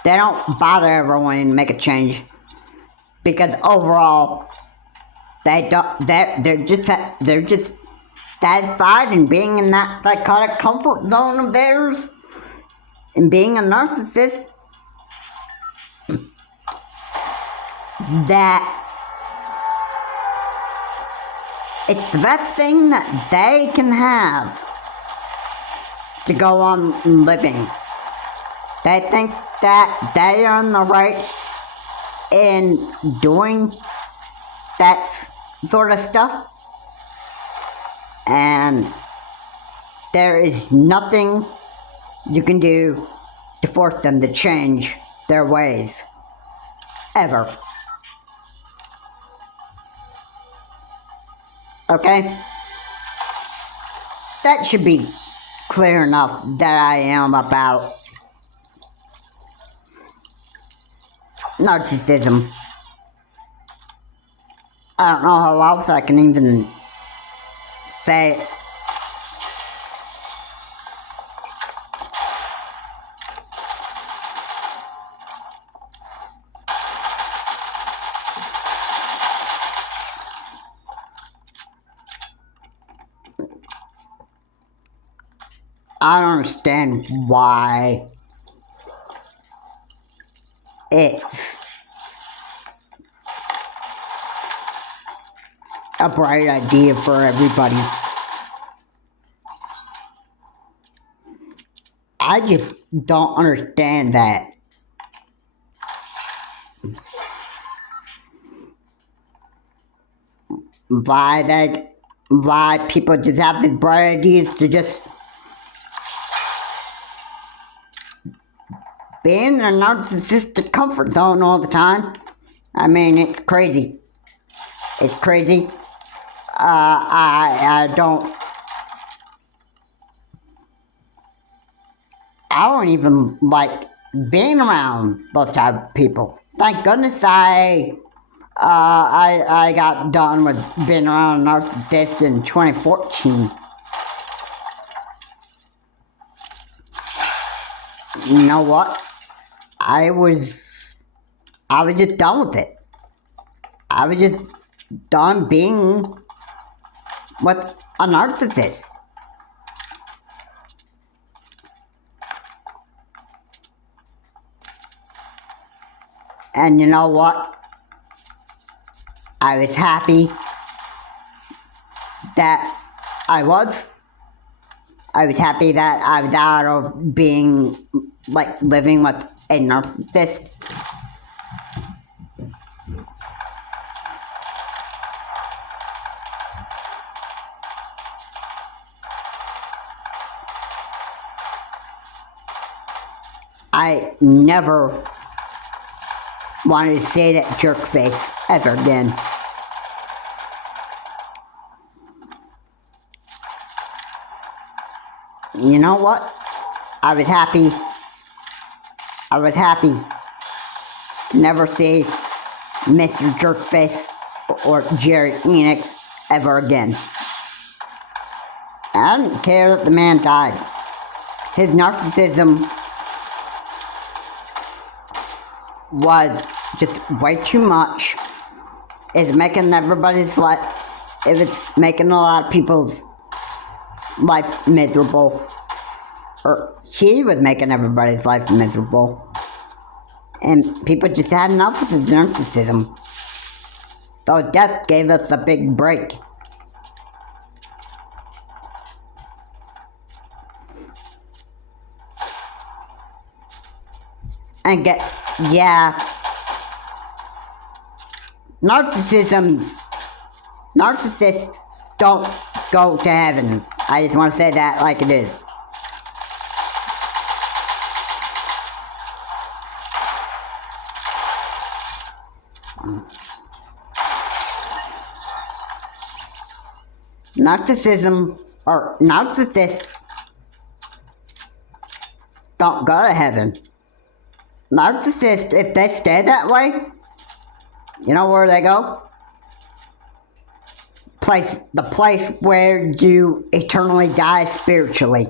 They don't bother everyone to make a change. Because overall, they're just satisfied in being in that psychotic comfort zone of theirs. And being a narcissist, that it's the best thing that they can have to go on living. They think that they are in the right in doing that sort of stuff, and there is nothing you can do to force them to change their ways, ever. Okay? That should be clear enough that I am about narcissism. I don't know how else I can even say it. I don't understand why it's a bright idea for everybody. I just don't understand that. Why people just have these bright ideas to just be in their narcissistic comfort zone all the time. I mean, it's crazy. It's crazy. I don't even like being around those type of people. Thank goodness I got done with being around a narcissist in 2014. You know what? I was just done with it. I was just done being with a narcissist. And you know what? I was happy that I was happy that I was out of being, like, living with a narcissist. I never wanted to say that jerk face ever again. You know what? I was happy to never see Mr. Jerkface or Jerry Enix ever again. I didn't care that the man died. His narcissism was just way too much. It was making everybody's life, it was making a lot of people's life miserable. Or he was making everybody's life miserable. And people just had enough of his narcissism. So death gave us a big break. And narcissists don't go to heaven. I just want to say that like it is. Narcissists don't go to heaven. Narcissists, if they stay that way, you know where they go? The place where you eternally die spiritually.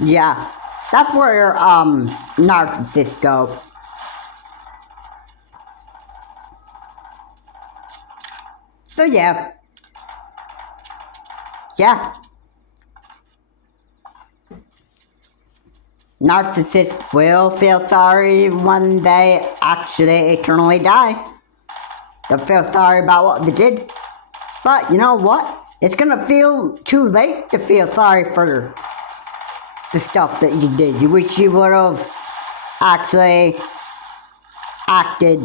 Yeah, that's where narcissists go. So yeah. Narcissists will feel sorry when they actually eternally die. They'll feel sorry about what they did. But you know what? It's gonna feel too late to feel sorry for the stuff that you did. You wish you would have actually acted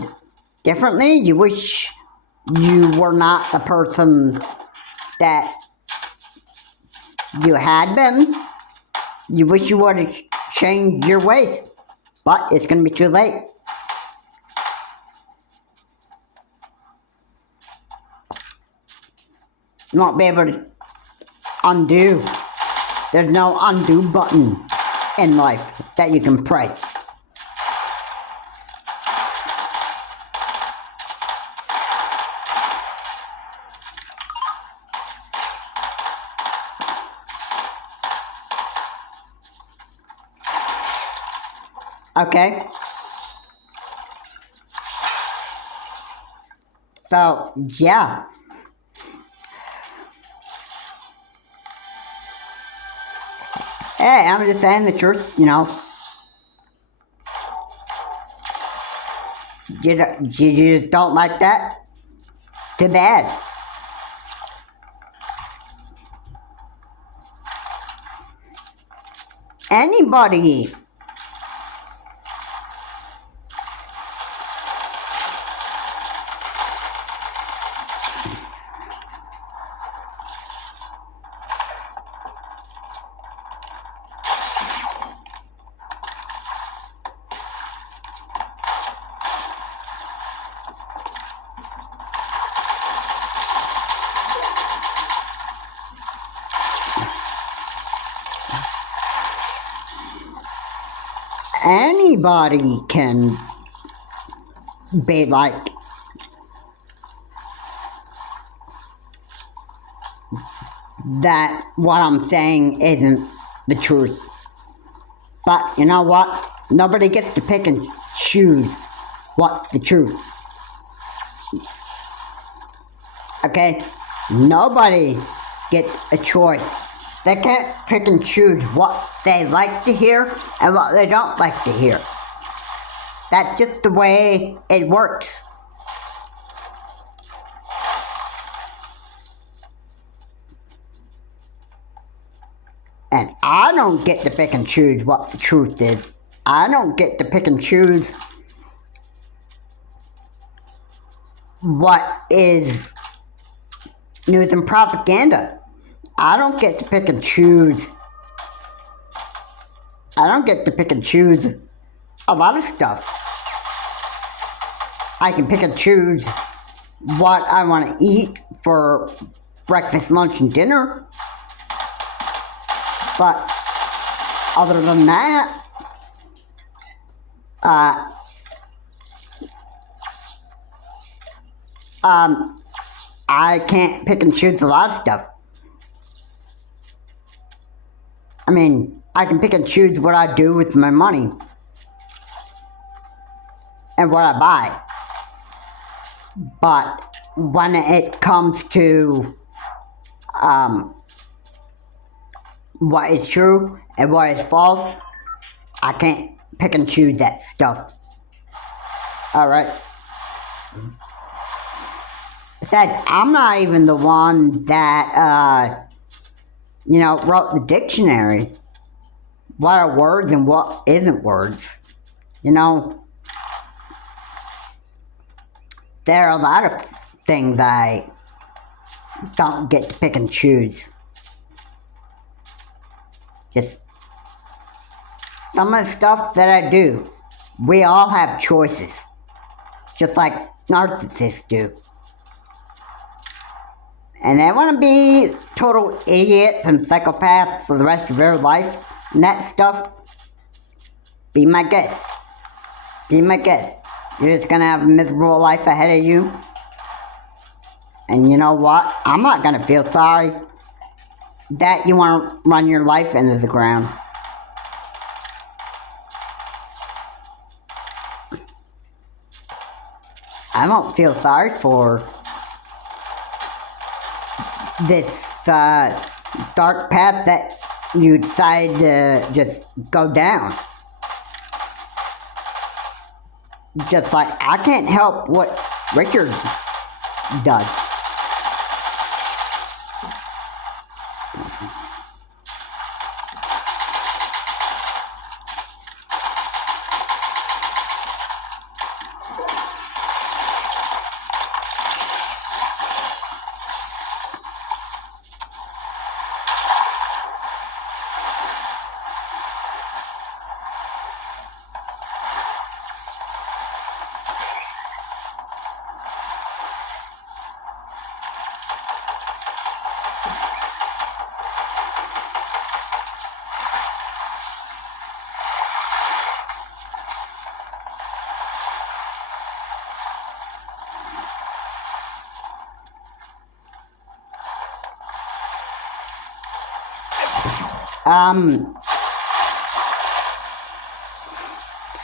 differently. You wish you were not the person that you had been. You wish you would have changed your ways. But it's gonna be too late. You won't be able to undo. There's no undo button in life that you can press. Okay? So, yeah. Hey, I'm just saying the truth, you know. You just don't like that? Too bad. Anybody. Anybody can be like that. What I'm saying isn't the truth. But you know what? Nobody gets to pick and choose what's the truth. Okay? Nobody gets a choice. They can't pick and choose what they like to hear and what they don't like to hear. That's just the way it works. And I don't get to pick and choose what the truth is. I don't get to pick and choose what is news and propaganda. I don't get to pick and choose. I don't get to pick and choose a lot of stuff. I can pick and choose what I want to eat for breakfast, lunch, and dinner. But other than that, I can't pick and choose a lot of stuff. I mean, I can pick and choose what I do with my money and what I buy. But when it comes to what is true and what is false, I can't pick and choose that stuff. Alright? Besides, I'm not even the one that, wrote the dictionary. What are words and what isn't words? You know, there are a lot of things I don't get to pick and choose. Just some of the stuff that I do, we all have choices. Just like narcissists do. And they want to be total idiots and psychopaths for the rest of their life. And that stuff, be my guest. Be my guest. You're just going to have a miserable life ahead of you. And you know what? I'm not going to feel sorry that you want to run your life into the ground. I won't feel sorry for this dark path that you decide to just go down. Just like I can't help what Richard does.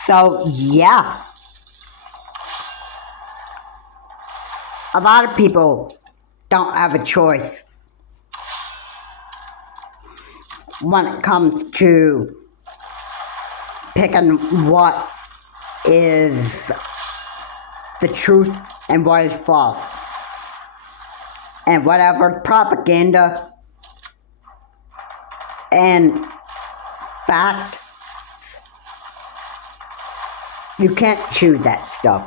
So, yeah. A lot of people don't have a choice. when it comes to picking what is the truth and what is false. And whatever propaganda and fact, you can't choose that stuff.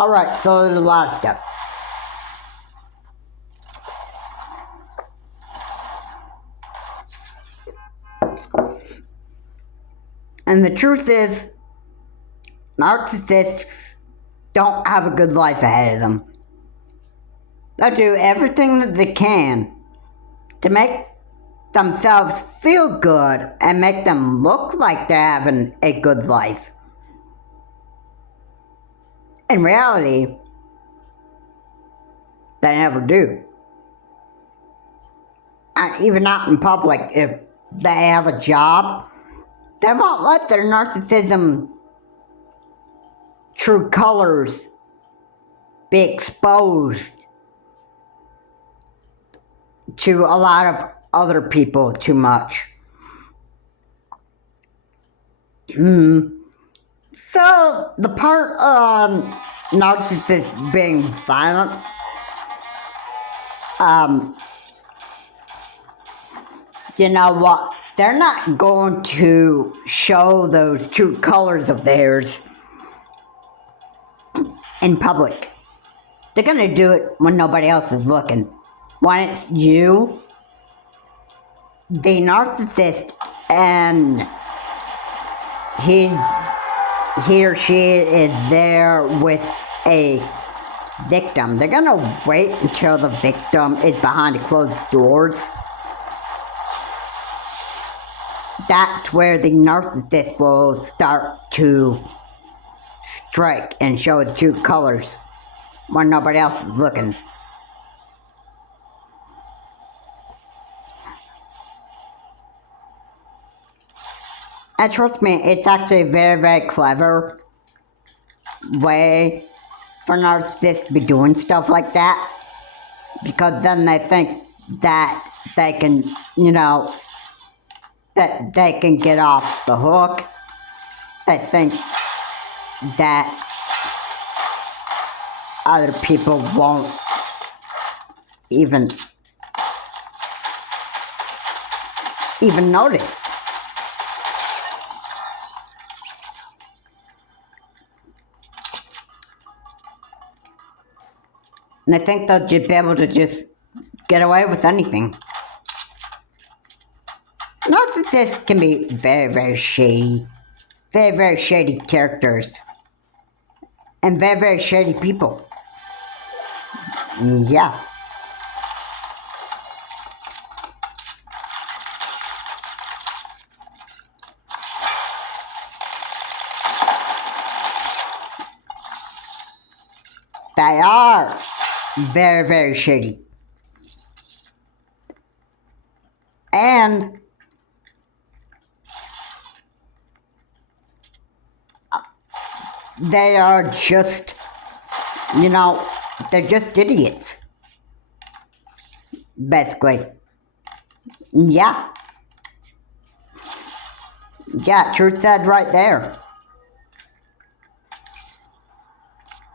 Alright, so there's a lot of stuff. And the truth is, narcissists don't have a good life ahead of them. They'll do everything that they can to make themselves feel good and make them look like they're having a good life. In reality, they never do. And even out in public, if they have a job, they won't let their narcissism true colors be exposed to a lot of other people too much. So, the part of narcissists being violent, you know what? They're not going to show those true colors of theirs in public. They're going to do it when nobody else is looking. When it's you, the narcissist, and he or she is there with a victim, they're going to wait until the victim is behind closed doors. That's where the narcissist will start to strike and show its true colors when nobody else is looking. And trust me, it's actually a very, very clever way for narcissists to be doing stuff like that. Because then they think that they can, that they can get off the hook. They think that other people won't even notice. And I think they'll just be able to just get away with anything. Narcissists can be very, very shady. Very, very shady characters. And very, very shady people. Yeah. They are very, very shady. And they are just, they're just idiots. Basically. Yeah. Yeah, truth said right there.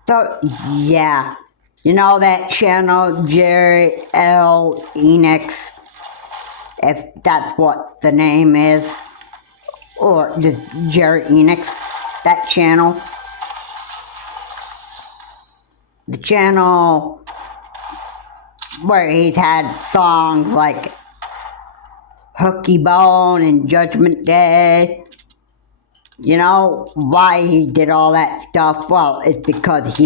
So, yeah. You know that channel, Jerry L. Enix, if that's what the name is, or just Jerry Enix, that channel. The channel where he's had songs like Hooky Bone and Judgment Day. You know why he did all that stuff? Well, it's because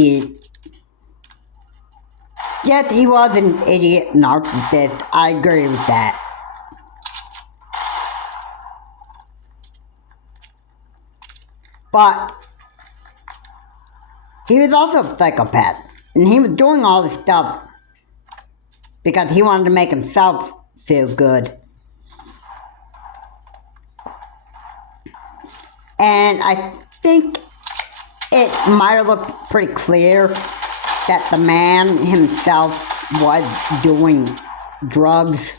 yes, he was an idiot narcissist. I agree with that. But he was also a psychopath. And he was doing all this stuff because he wanted to make himself feel good. And I think it might have looked pretty clear that the man himself was doing drugs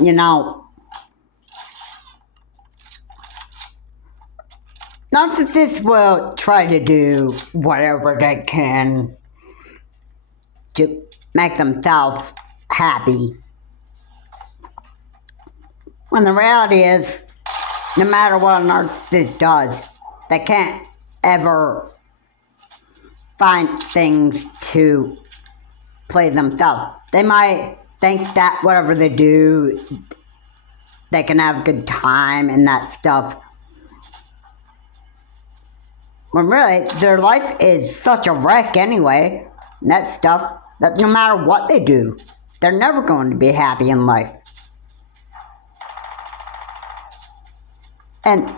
you know, narcissists will try to do whatever they can to make themselves happy. When the reality is, no matter what a narcissist does, they can't ever find things to please themselves. They might think that whatever they do, they can have a good time and that stuff. When really, their life is such a wreck anyway, and that stuff, that no matter what they do, they're never going to be happy in life. And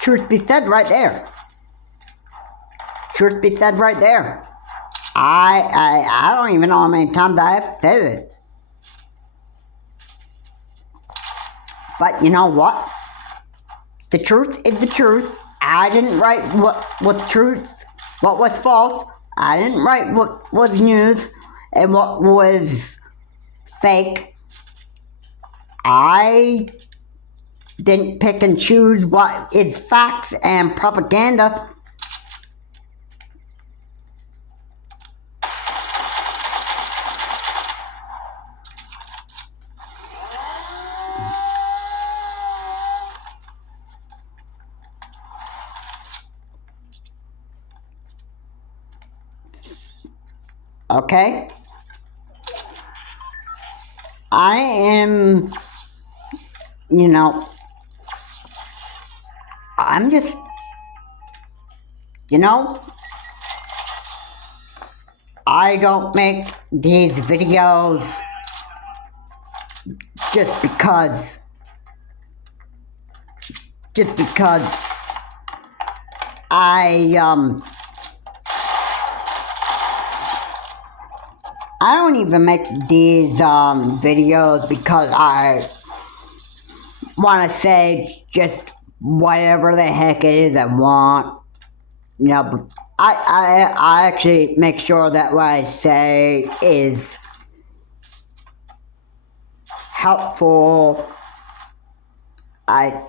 truth be said right there. Truth be said right there. I don't even know how many times I have to say this. But you know what? The truth is the truth. I didn't write what was truth, what was false. I didn't write what was news and what was fake. I didn't pick and choose what is facts and propaganda. Okay? I am, you know, I'm just, you know, I don't make these videos just because I don't even make these videos because I want to say just whatever the heck it is I want. You know, but I actually make sure that what I say is helpful. I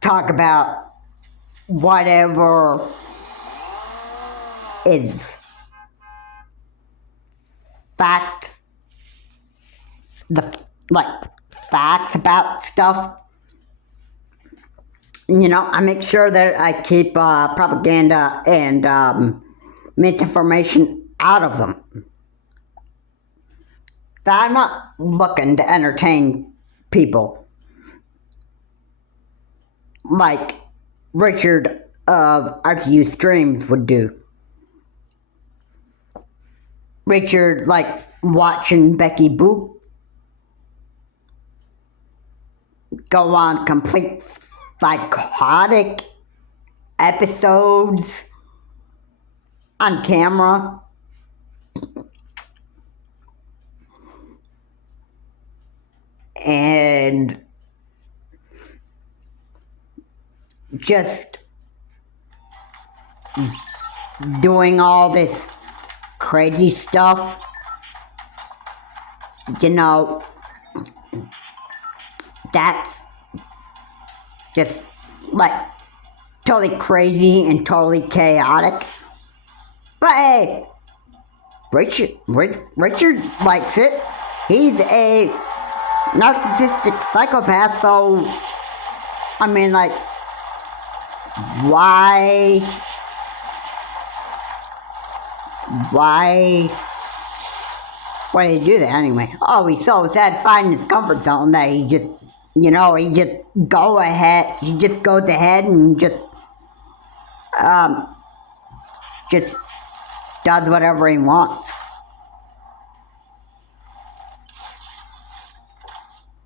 talk about whatever is fact, facts about stuff. You know, I make sure that I keep propaganda and misinformation out of them. That I'm not looking to entertain people like Richard of RTU Streams would do. Richard likes watching Becky Boop go on complete psychotic episodes on camera. And just doing all this crazy stuff. You know, that's just like totally crazy and totally chaotic. But hey, Richard likes it. He's a narcissistic psychopath, so I mean, like, why did he do that anyway? Oh, he's so sad finding his comfort zone that he just, you know, he just goes ahead and just does whatever he wants.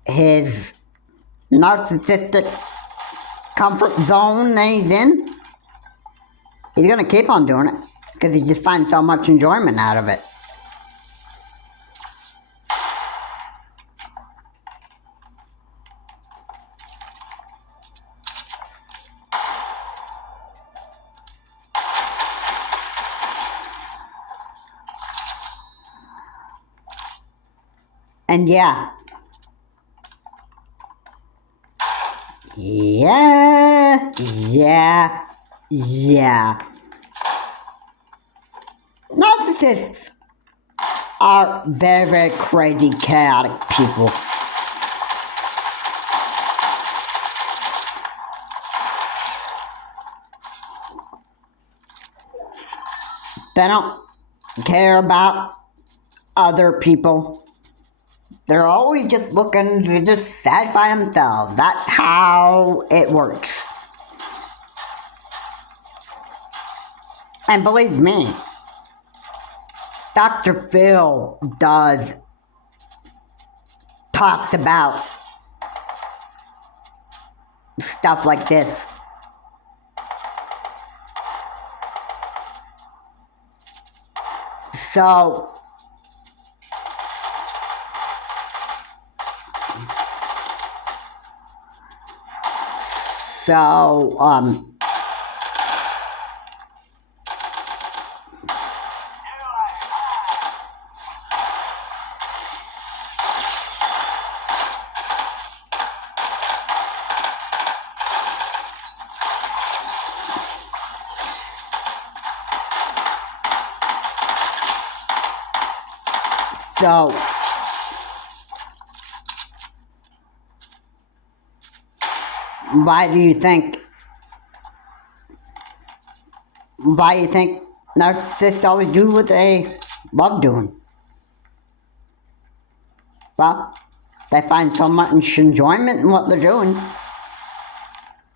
His narcissistic comfort zone that he's in, he's gonna keep on doing it because he just finds so much enjoyment out of it. And yeah, Yeah. Narcissists are very, very crazy, chaotic people. They don't care about other people. They're always just looking to just satisfy themselves. That's how it works. And believe me, Dr. Phil talks about stuff like this. So, why do you think narcissists always do what they love doing? Well, they find so much enjoyment in what they're doing.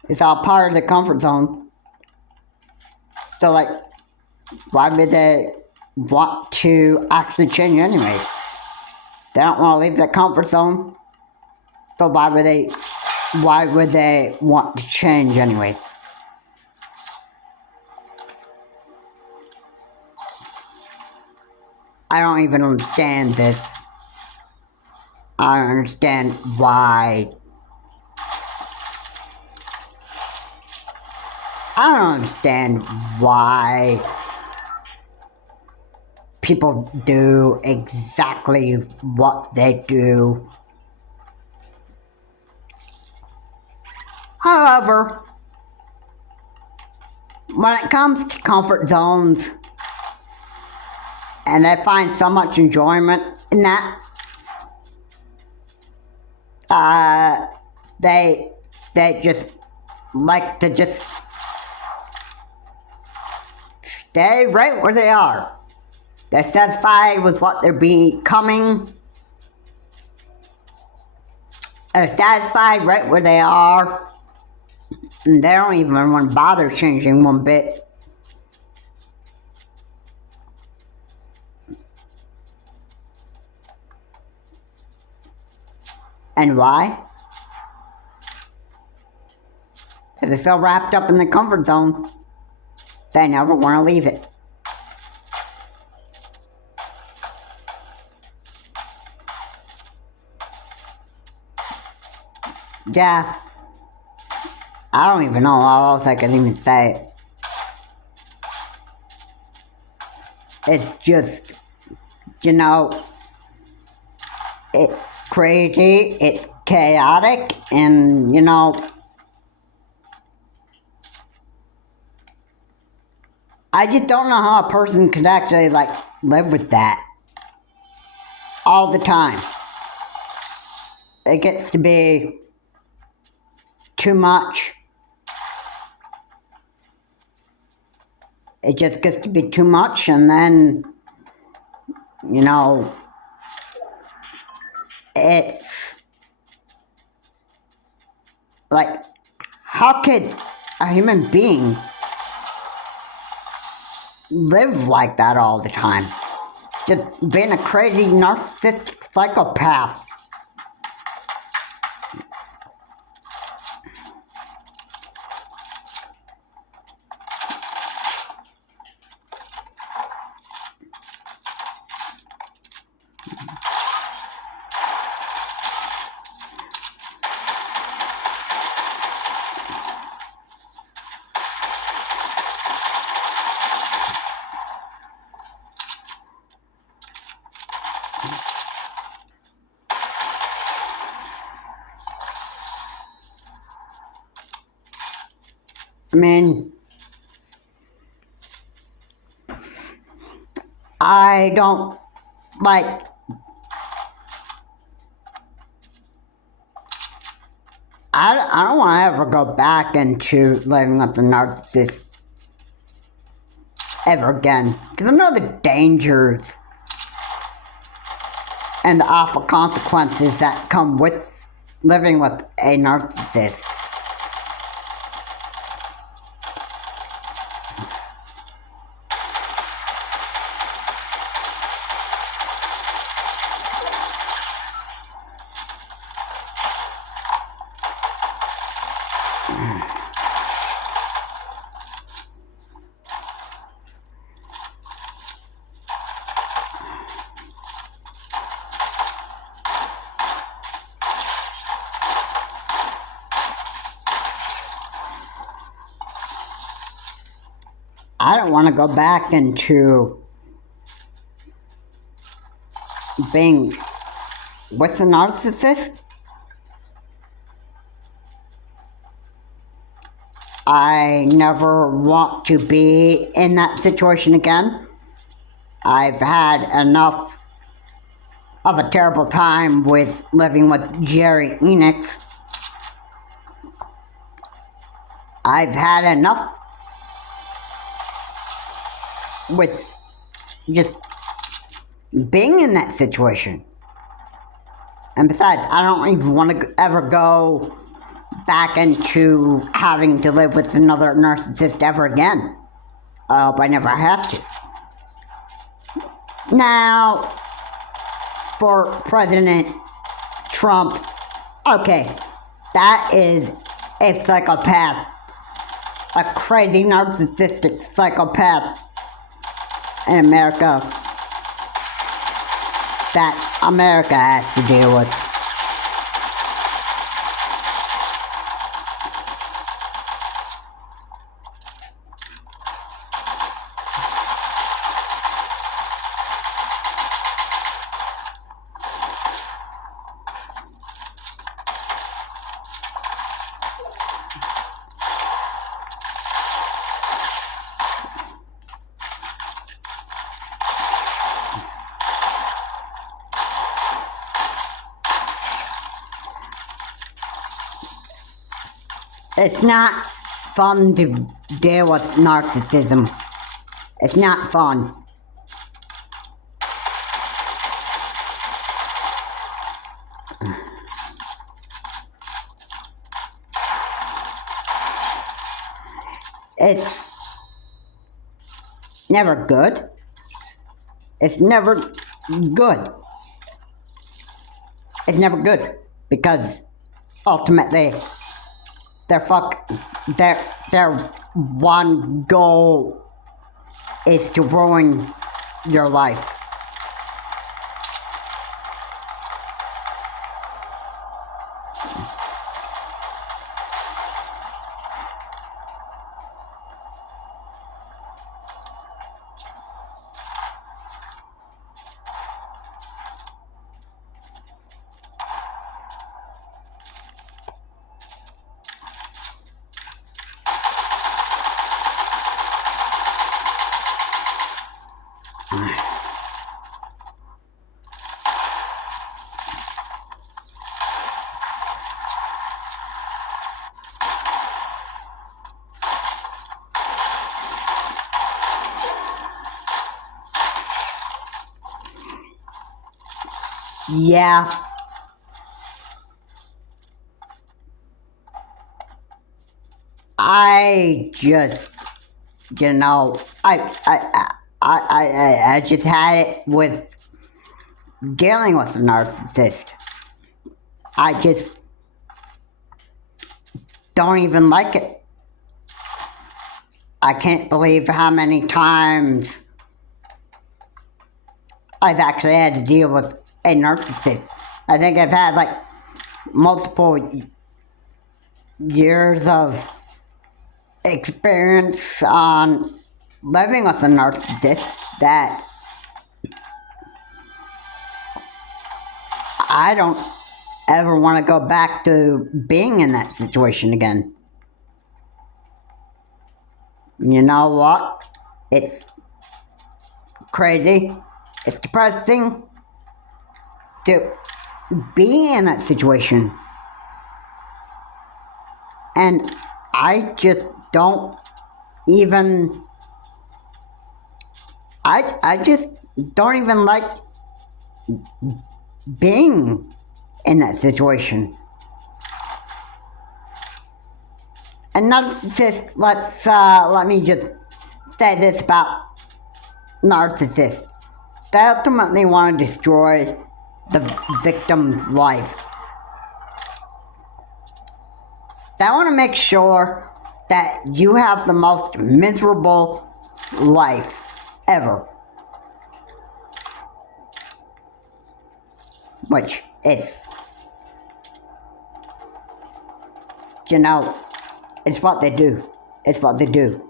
It's all part of the comfort zone. So, like, why would they want to actually change anyway? They don't want to leave their comfort zone. So why would they want to change anyway? I don't even understand this. I don't understand why. I don't understand why people do exactly what they do. However, when it comes to comfort zones, and they find so much enjoyment in that, they just like to just stay right where they are. They're satisfied with what they're becoming. They're satisfied right where they are. And they don't even want to bother changing one bit. And why? Because they're so wrapped up in the comfort zone, they never want to leave it. Yeah. I don't even know how else I can even say it. It's just, it's crazy, it's chaotic, and, I just don't know how a person could actually, live with that all the time. It gets to be too much. It just gets to be too much, and then, it's like, how could a human being live like that all the time? Just being a crazy narcissistic psychopath. I mean, I don't like. I don't want to ever go back into living with a narcissist ever again. Because I know the dangers and the awful consequences that come with living with a narcissist. I don't want to go back into being with a narcissist. I never want to be in that situation again. I've had enough of a terrible time with living with Jerry Enix. I've had enough with just being in that situation. And besides, I don't even want to ever go back into having to live with another narcissist ever again. I hope I never have to. Now, for President Trump, okay, that is a psychopath. A crazy narcissistic psychopath in America that America has to deal with. It's not fun to deal with narcissism. It's not fun. It's never good. It's never good. It's never good because ultimately their one goal is to ruin your life. Yeah. I just, I just had it with dealing with a narcissist. I just don't even like it. I can't believe how many times I've actually had to deal with a narcissist. I think I've had like multiple years of experience on living with a narcissist that I don't ever want to go back to being in that situation again. You know what? It's crazy. It's depressing to be in that situation. And I just don't even... I just don't even like being in that situation. A narcissist, let me just say this about narcissists. They ultimately want to destroy the victim's life. They want to make sure that you have the most miserable life ever. Which is, it's what they do. It's what they do.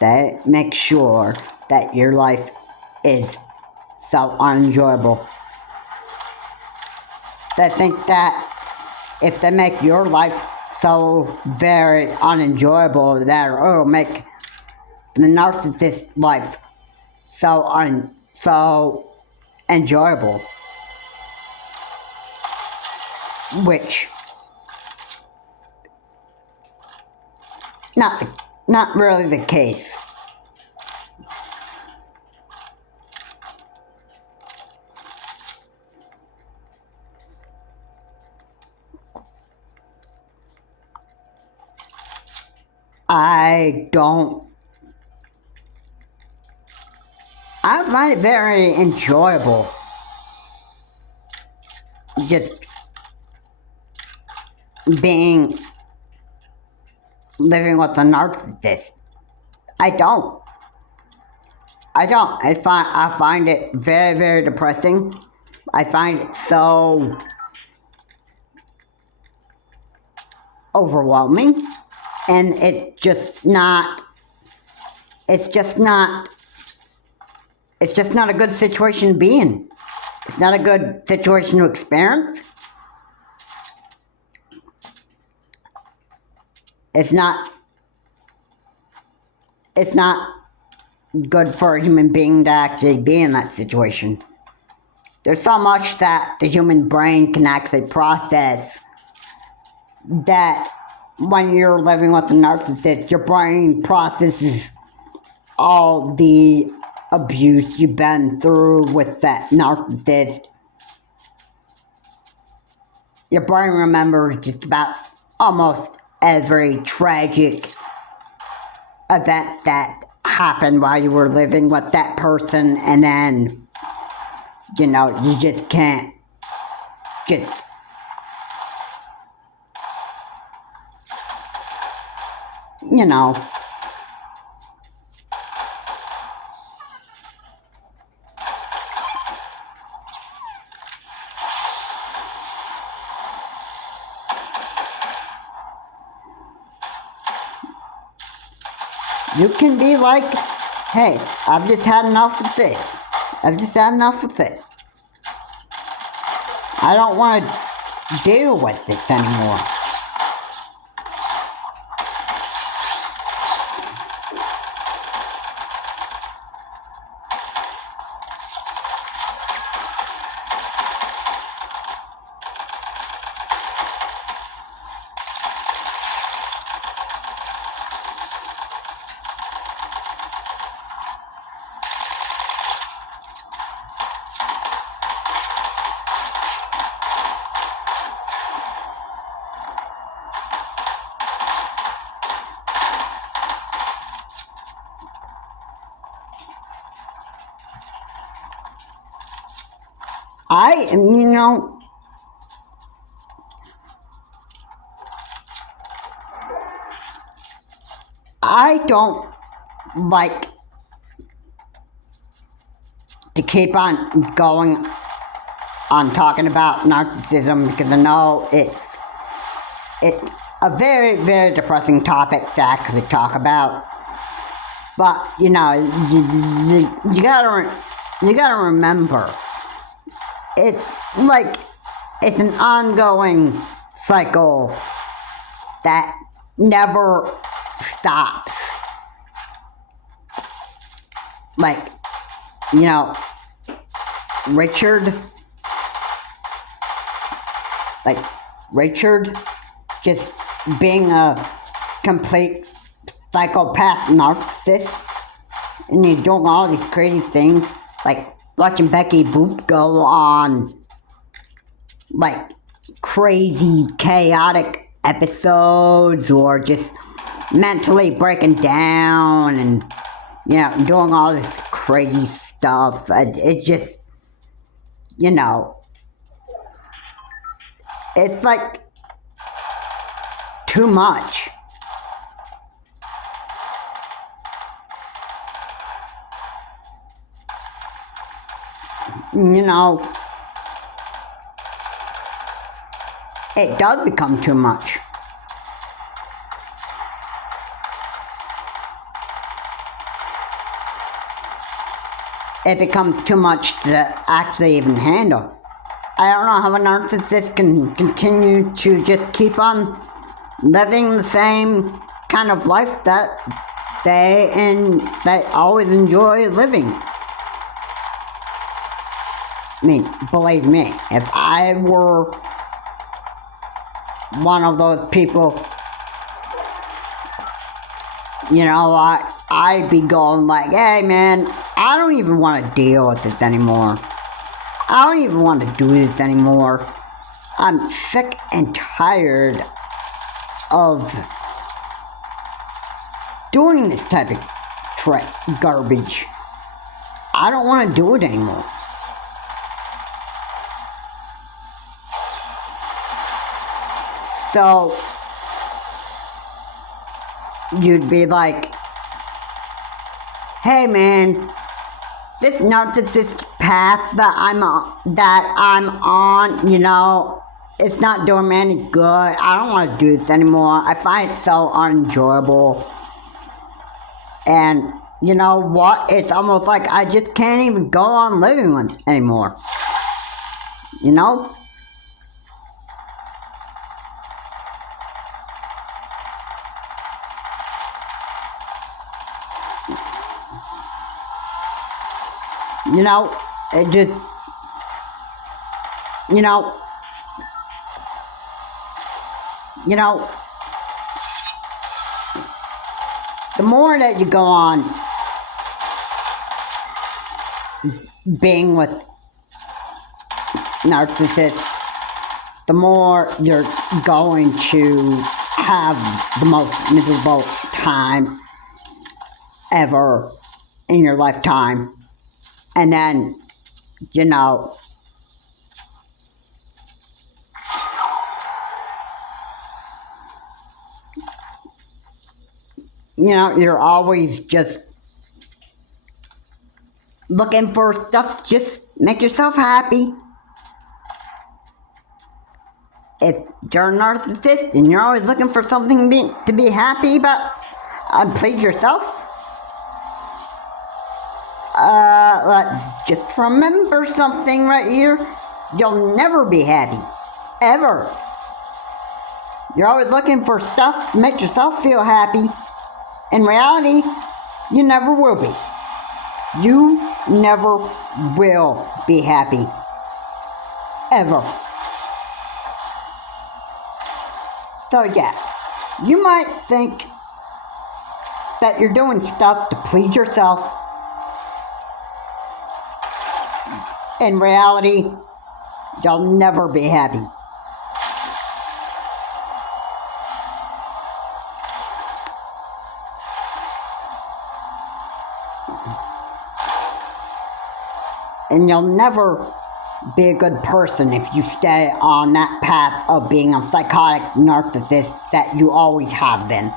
They make sure that your life is so unenjoyable. They think that if they make your life so very unenjoyable, that it'll make the narcissist's life so enjoyable. Which, not really the case. I find it very enjoyable just living with a narcissist. I don't. I find it very, very depressing. I find it so overwhelming. And it's just not a good situation to be in. It's not a good situation to experience. It's not good for a human being to actually be in that situation. There's so much that the human brain can actually process that when you're living with a narcissist, your brain processes all the abuse you've been through with that narcissist. Your brain remembers just about almost every tragic event that happened while you were living with that person, and then, you just can't just... You can be like, hey, I've just had enough of this. I've just had enough of it. I don't want to deal with this anymore. I don't like to keep on going on talking about narcissism because I know it's a very, very depressing topic to actually talk about. But, you gotta remember, it's an ongoing cycle that never stops. like, you know, Richard, just being a complete psychopath narcissist, and he's doing all these crazy things, like watching Becky Boop go on, like, crazy, chaotic episodes, or just mentally breaking down, and, you know, doing all this crazy stuff. It's just, you know, it's like too much. You know, it does become too much. It becomes too much to actually even handle. I don't know how a narcissist can continue to just keep on living the same kind of life that they always enjoy living. I mean, believe me, if I were one of those people, you know, I'd be going like, hey man, I don't even want to deal with this anymore. I don't even want to do this anymore. I'm sick and tired of doing this type of garbage. I don't want to do it anymore. So, you'd be like, hey man, this narcissist path that I'm on, you know, it's not doing me any good. I don't want to do this anymore. I find it so unenjoyable. And you know what? It's almost like I just can't even go on living with it anymore. You know? You know, it just, you know, the more that you go on being with narcissists, the more you're going to have the most miserable time ever in your lifetime. And then, you know, you're always just looking for stuff to just make yourself happy. If you're a narcissist and you're always looking for something to be happy about, please yourself, just remember something right here. You'll never be happy. Ever. You're always looking for stuff to make yourself feel happy. In reality, you never will be. You never will be happy. Ever. So yeah, you might think that you're doing stuff to please yourself. In reality, you'll never be happy. And you'll never be a good person if you stay on that path of being a psychotic narcissist that you always have been.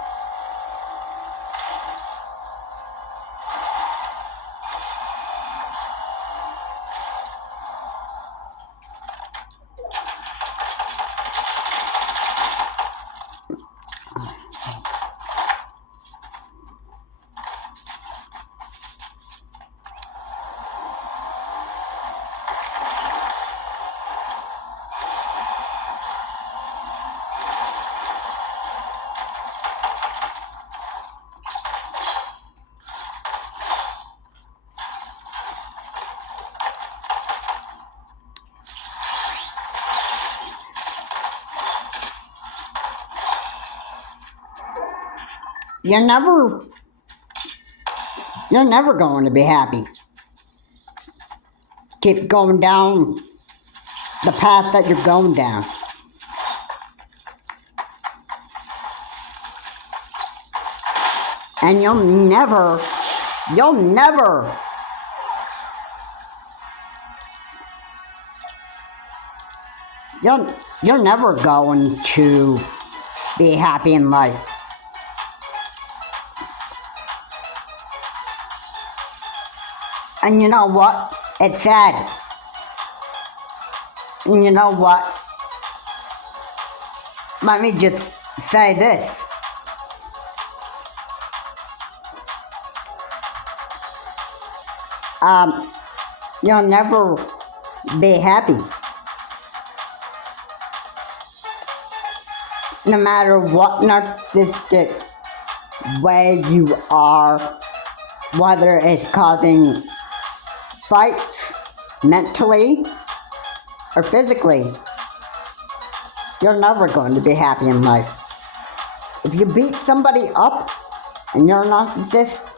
you're never going to be happy. Keep going down the path that you're going down. And you're never going to be happy in life. And you know what? It's sad. And you know what? Let me just say this. You'll never be happy. No matter what narcissistic way you are, whether it's causing fights mentally or physically, you're never going to be happy in life. If you beat somebody up and you're a narcissist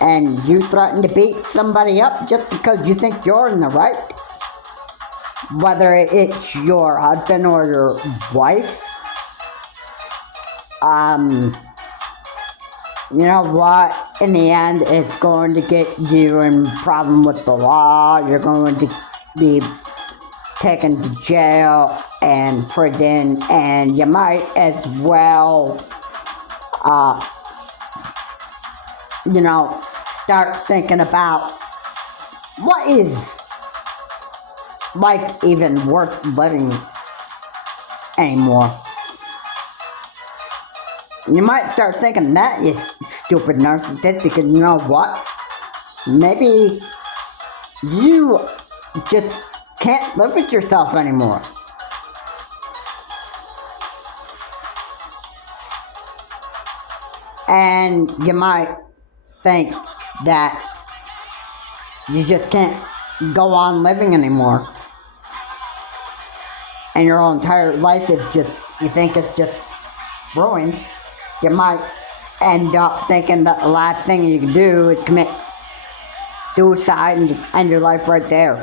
and you threaten to beat somebody up just because you think you're in the right, whether it's your husband or your wife, you know what? In the end, it's going to get you in problem with the law. You're going to be taken to jail and prison, and you might as well, start thinking about, what is life even worth living anymore? You might start thinking that, you stupid narcissist, because you know what? Maybe you just can't live with yourself anymore. And you might think that you just can't go on living anymore. And your whole entire life is just, you think it's just ruined. You might end up thinking that the last thing you can do is commit suicide and just end your life right there.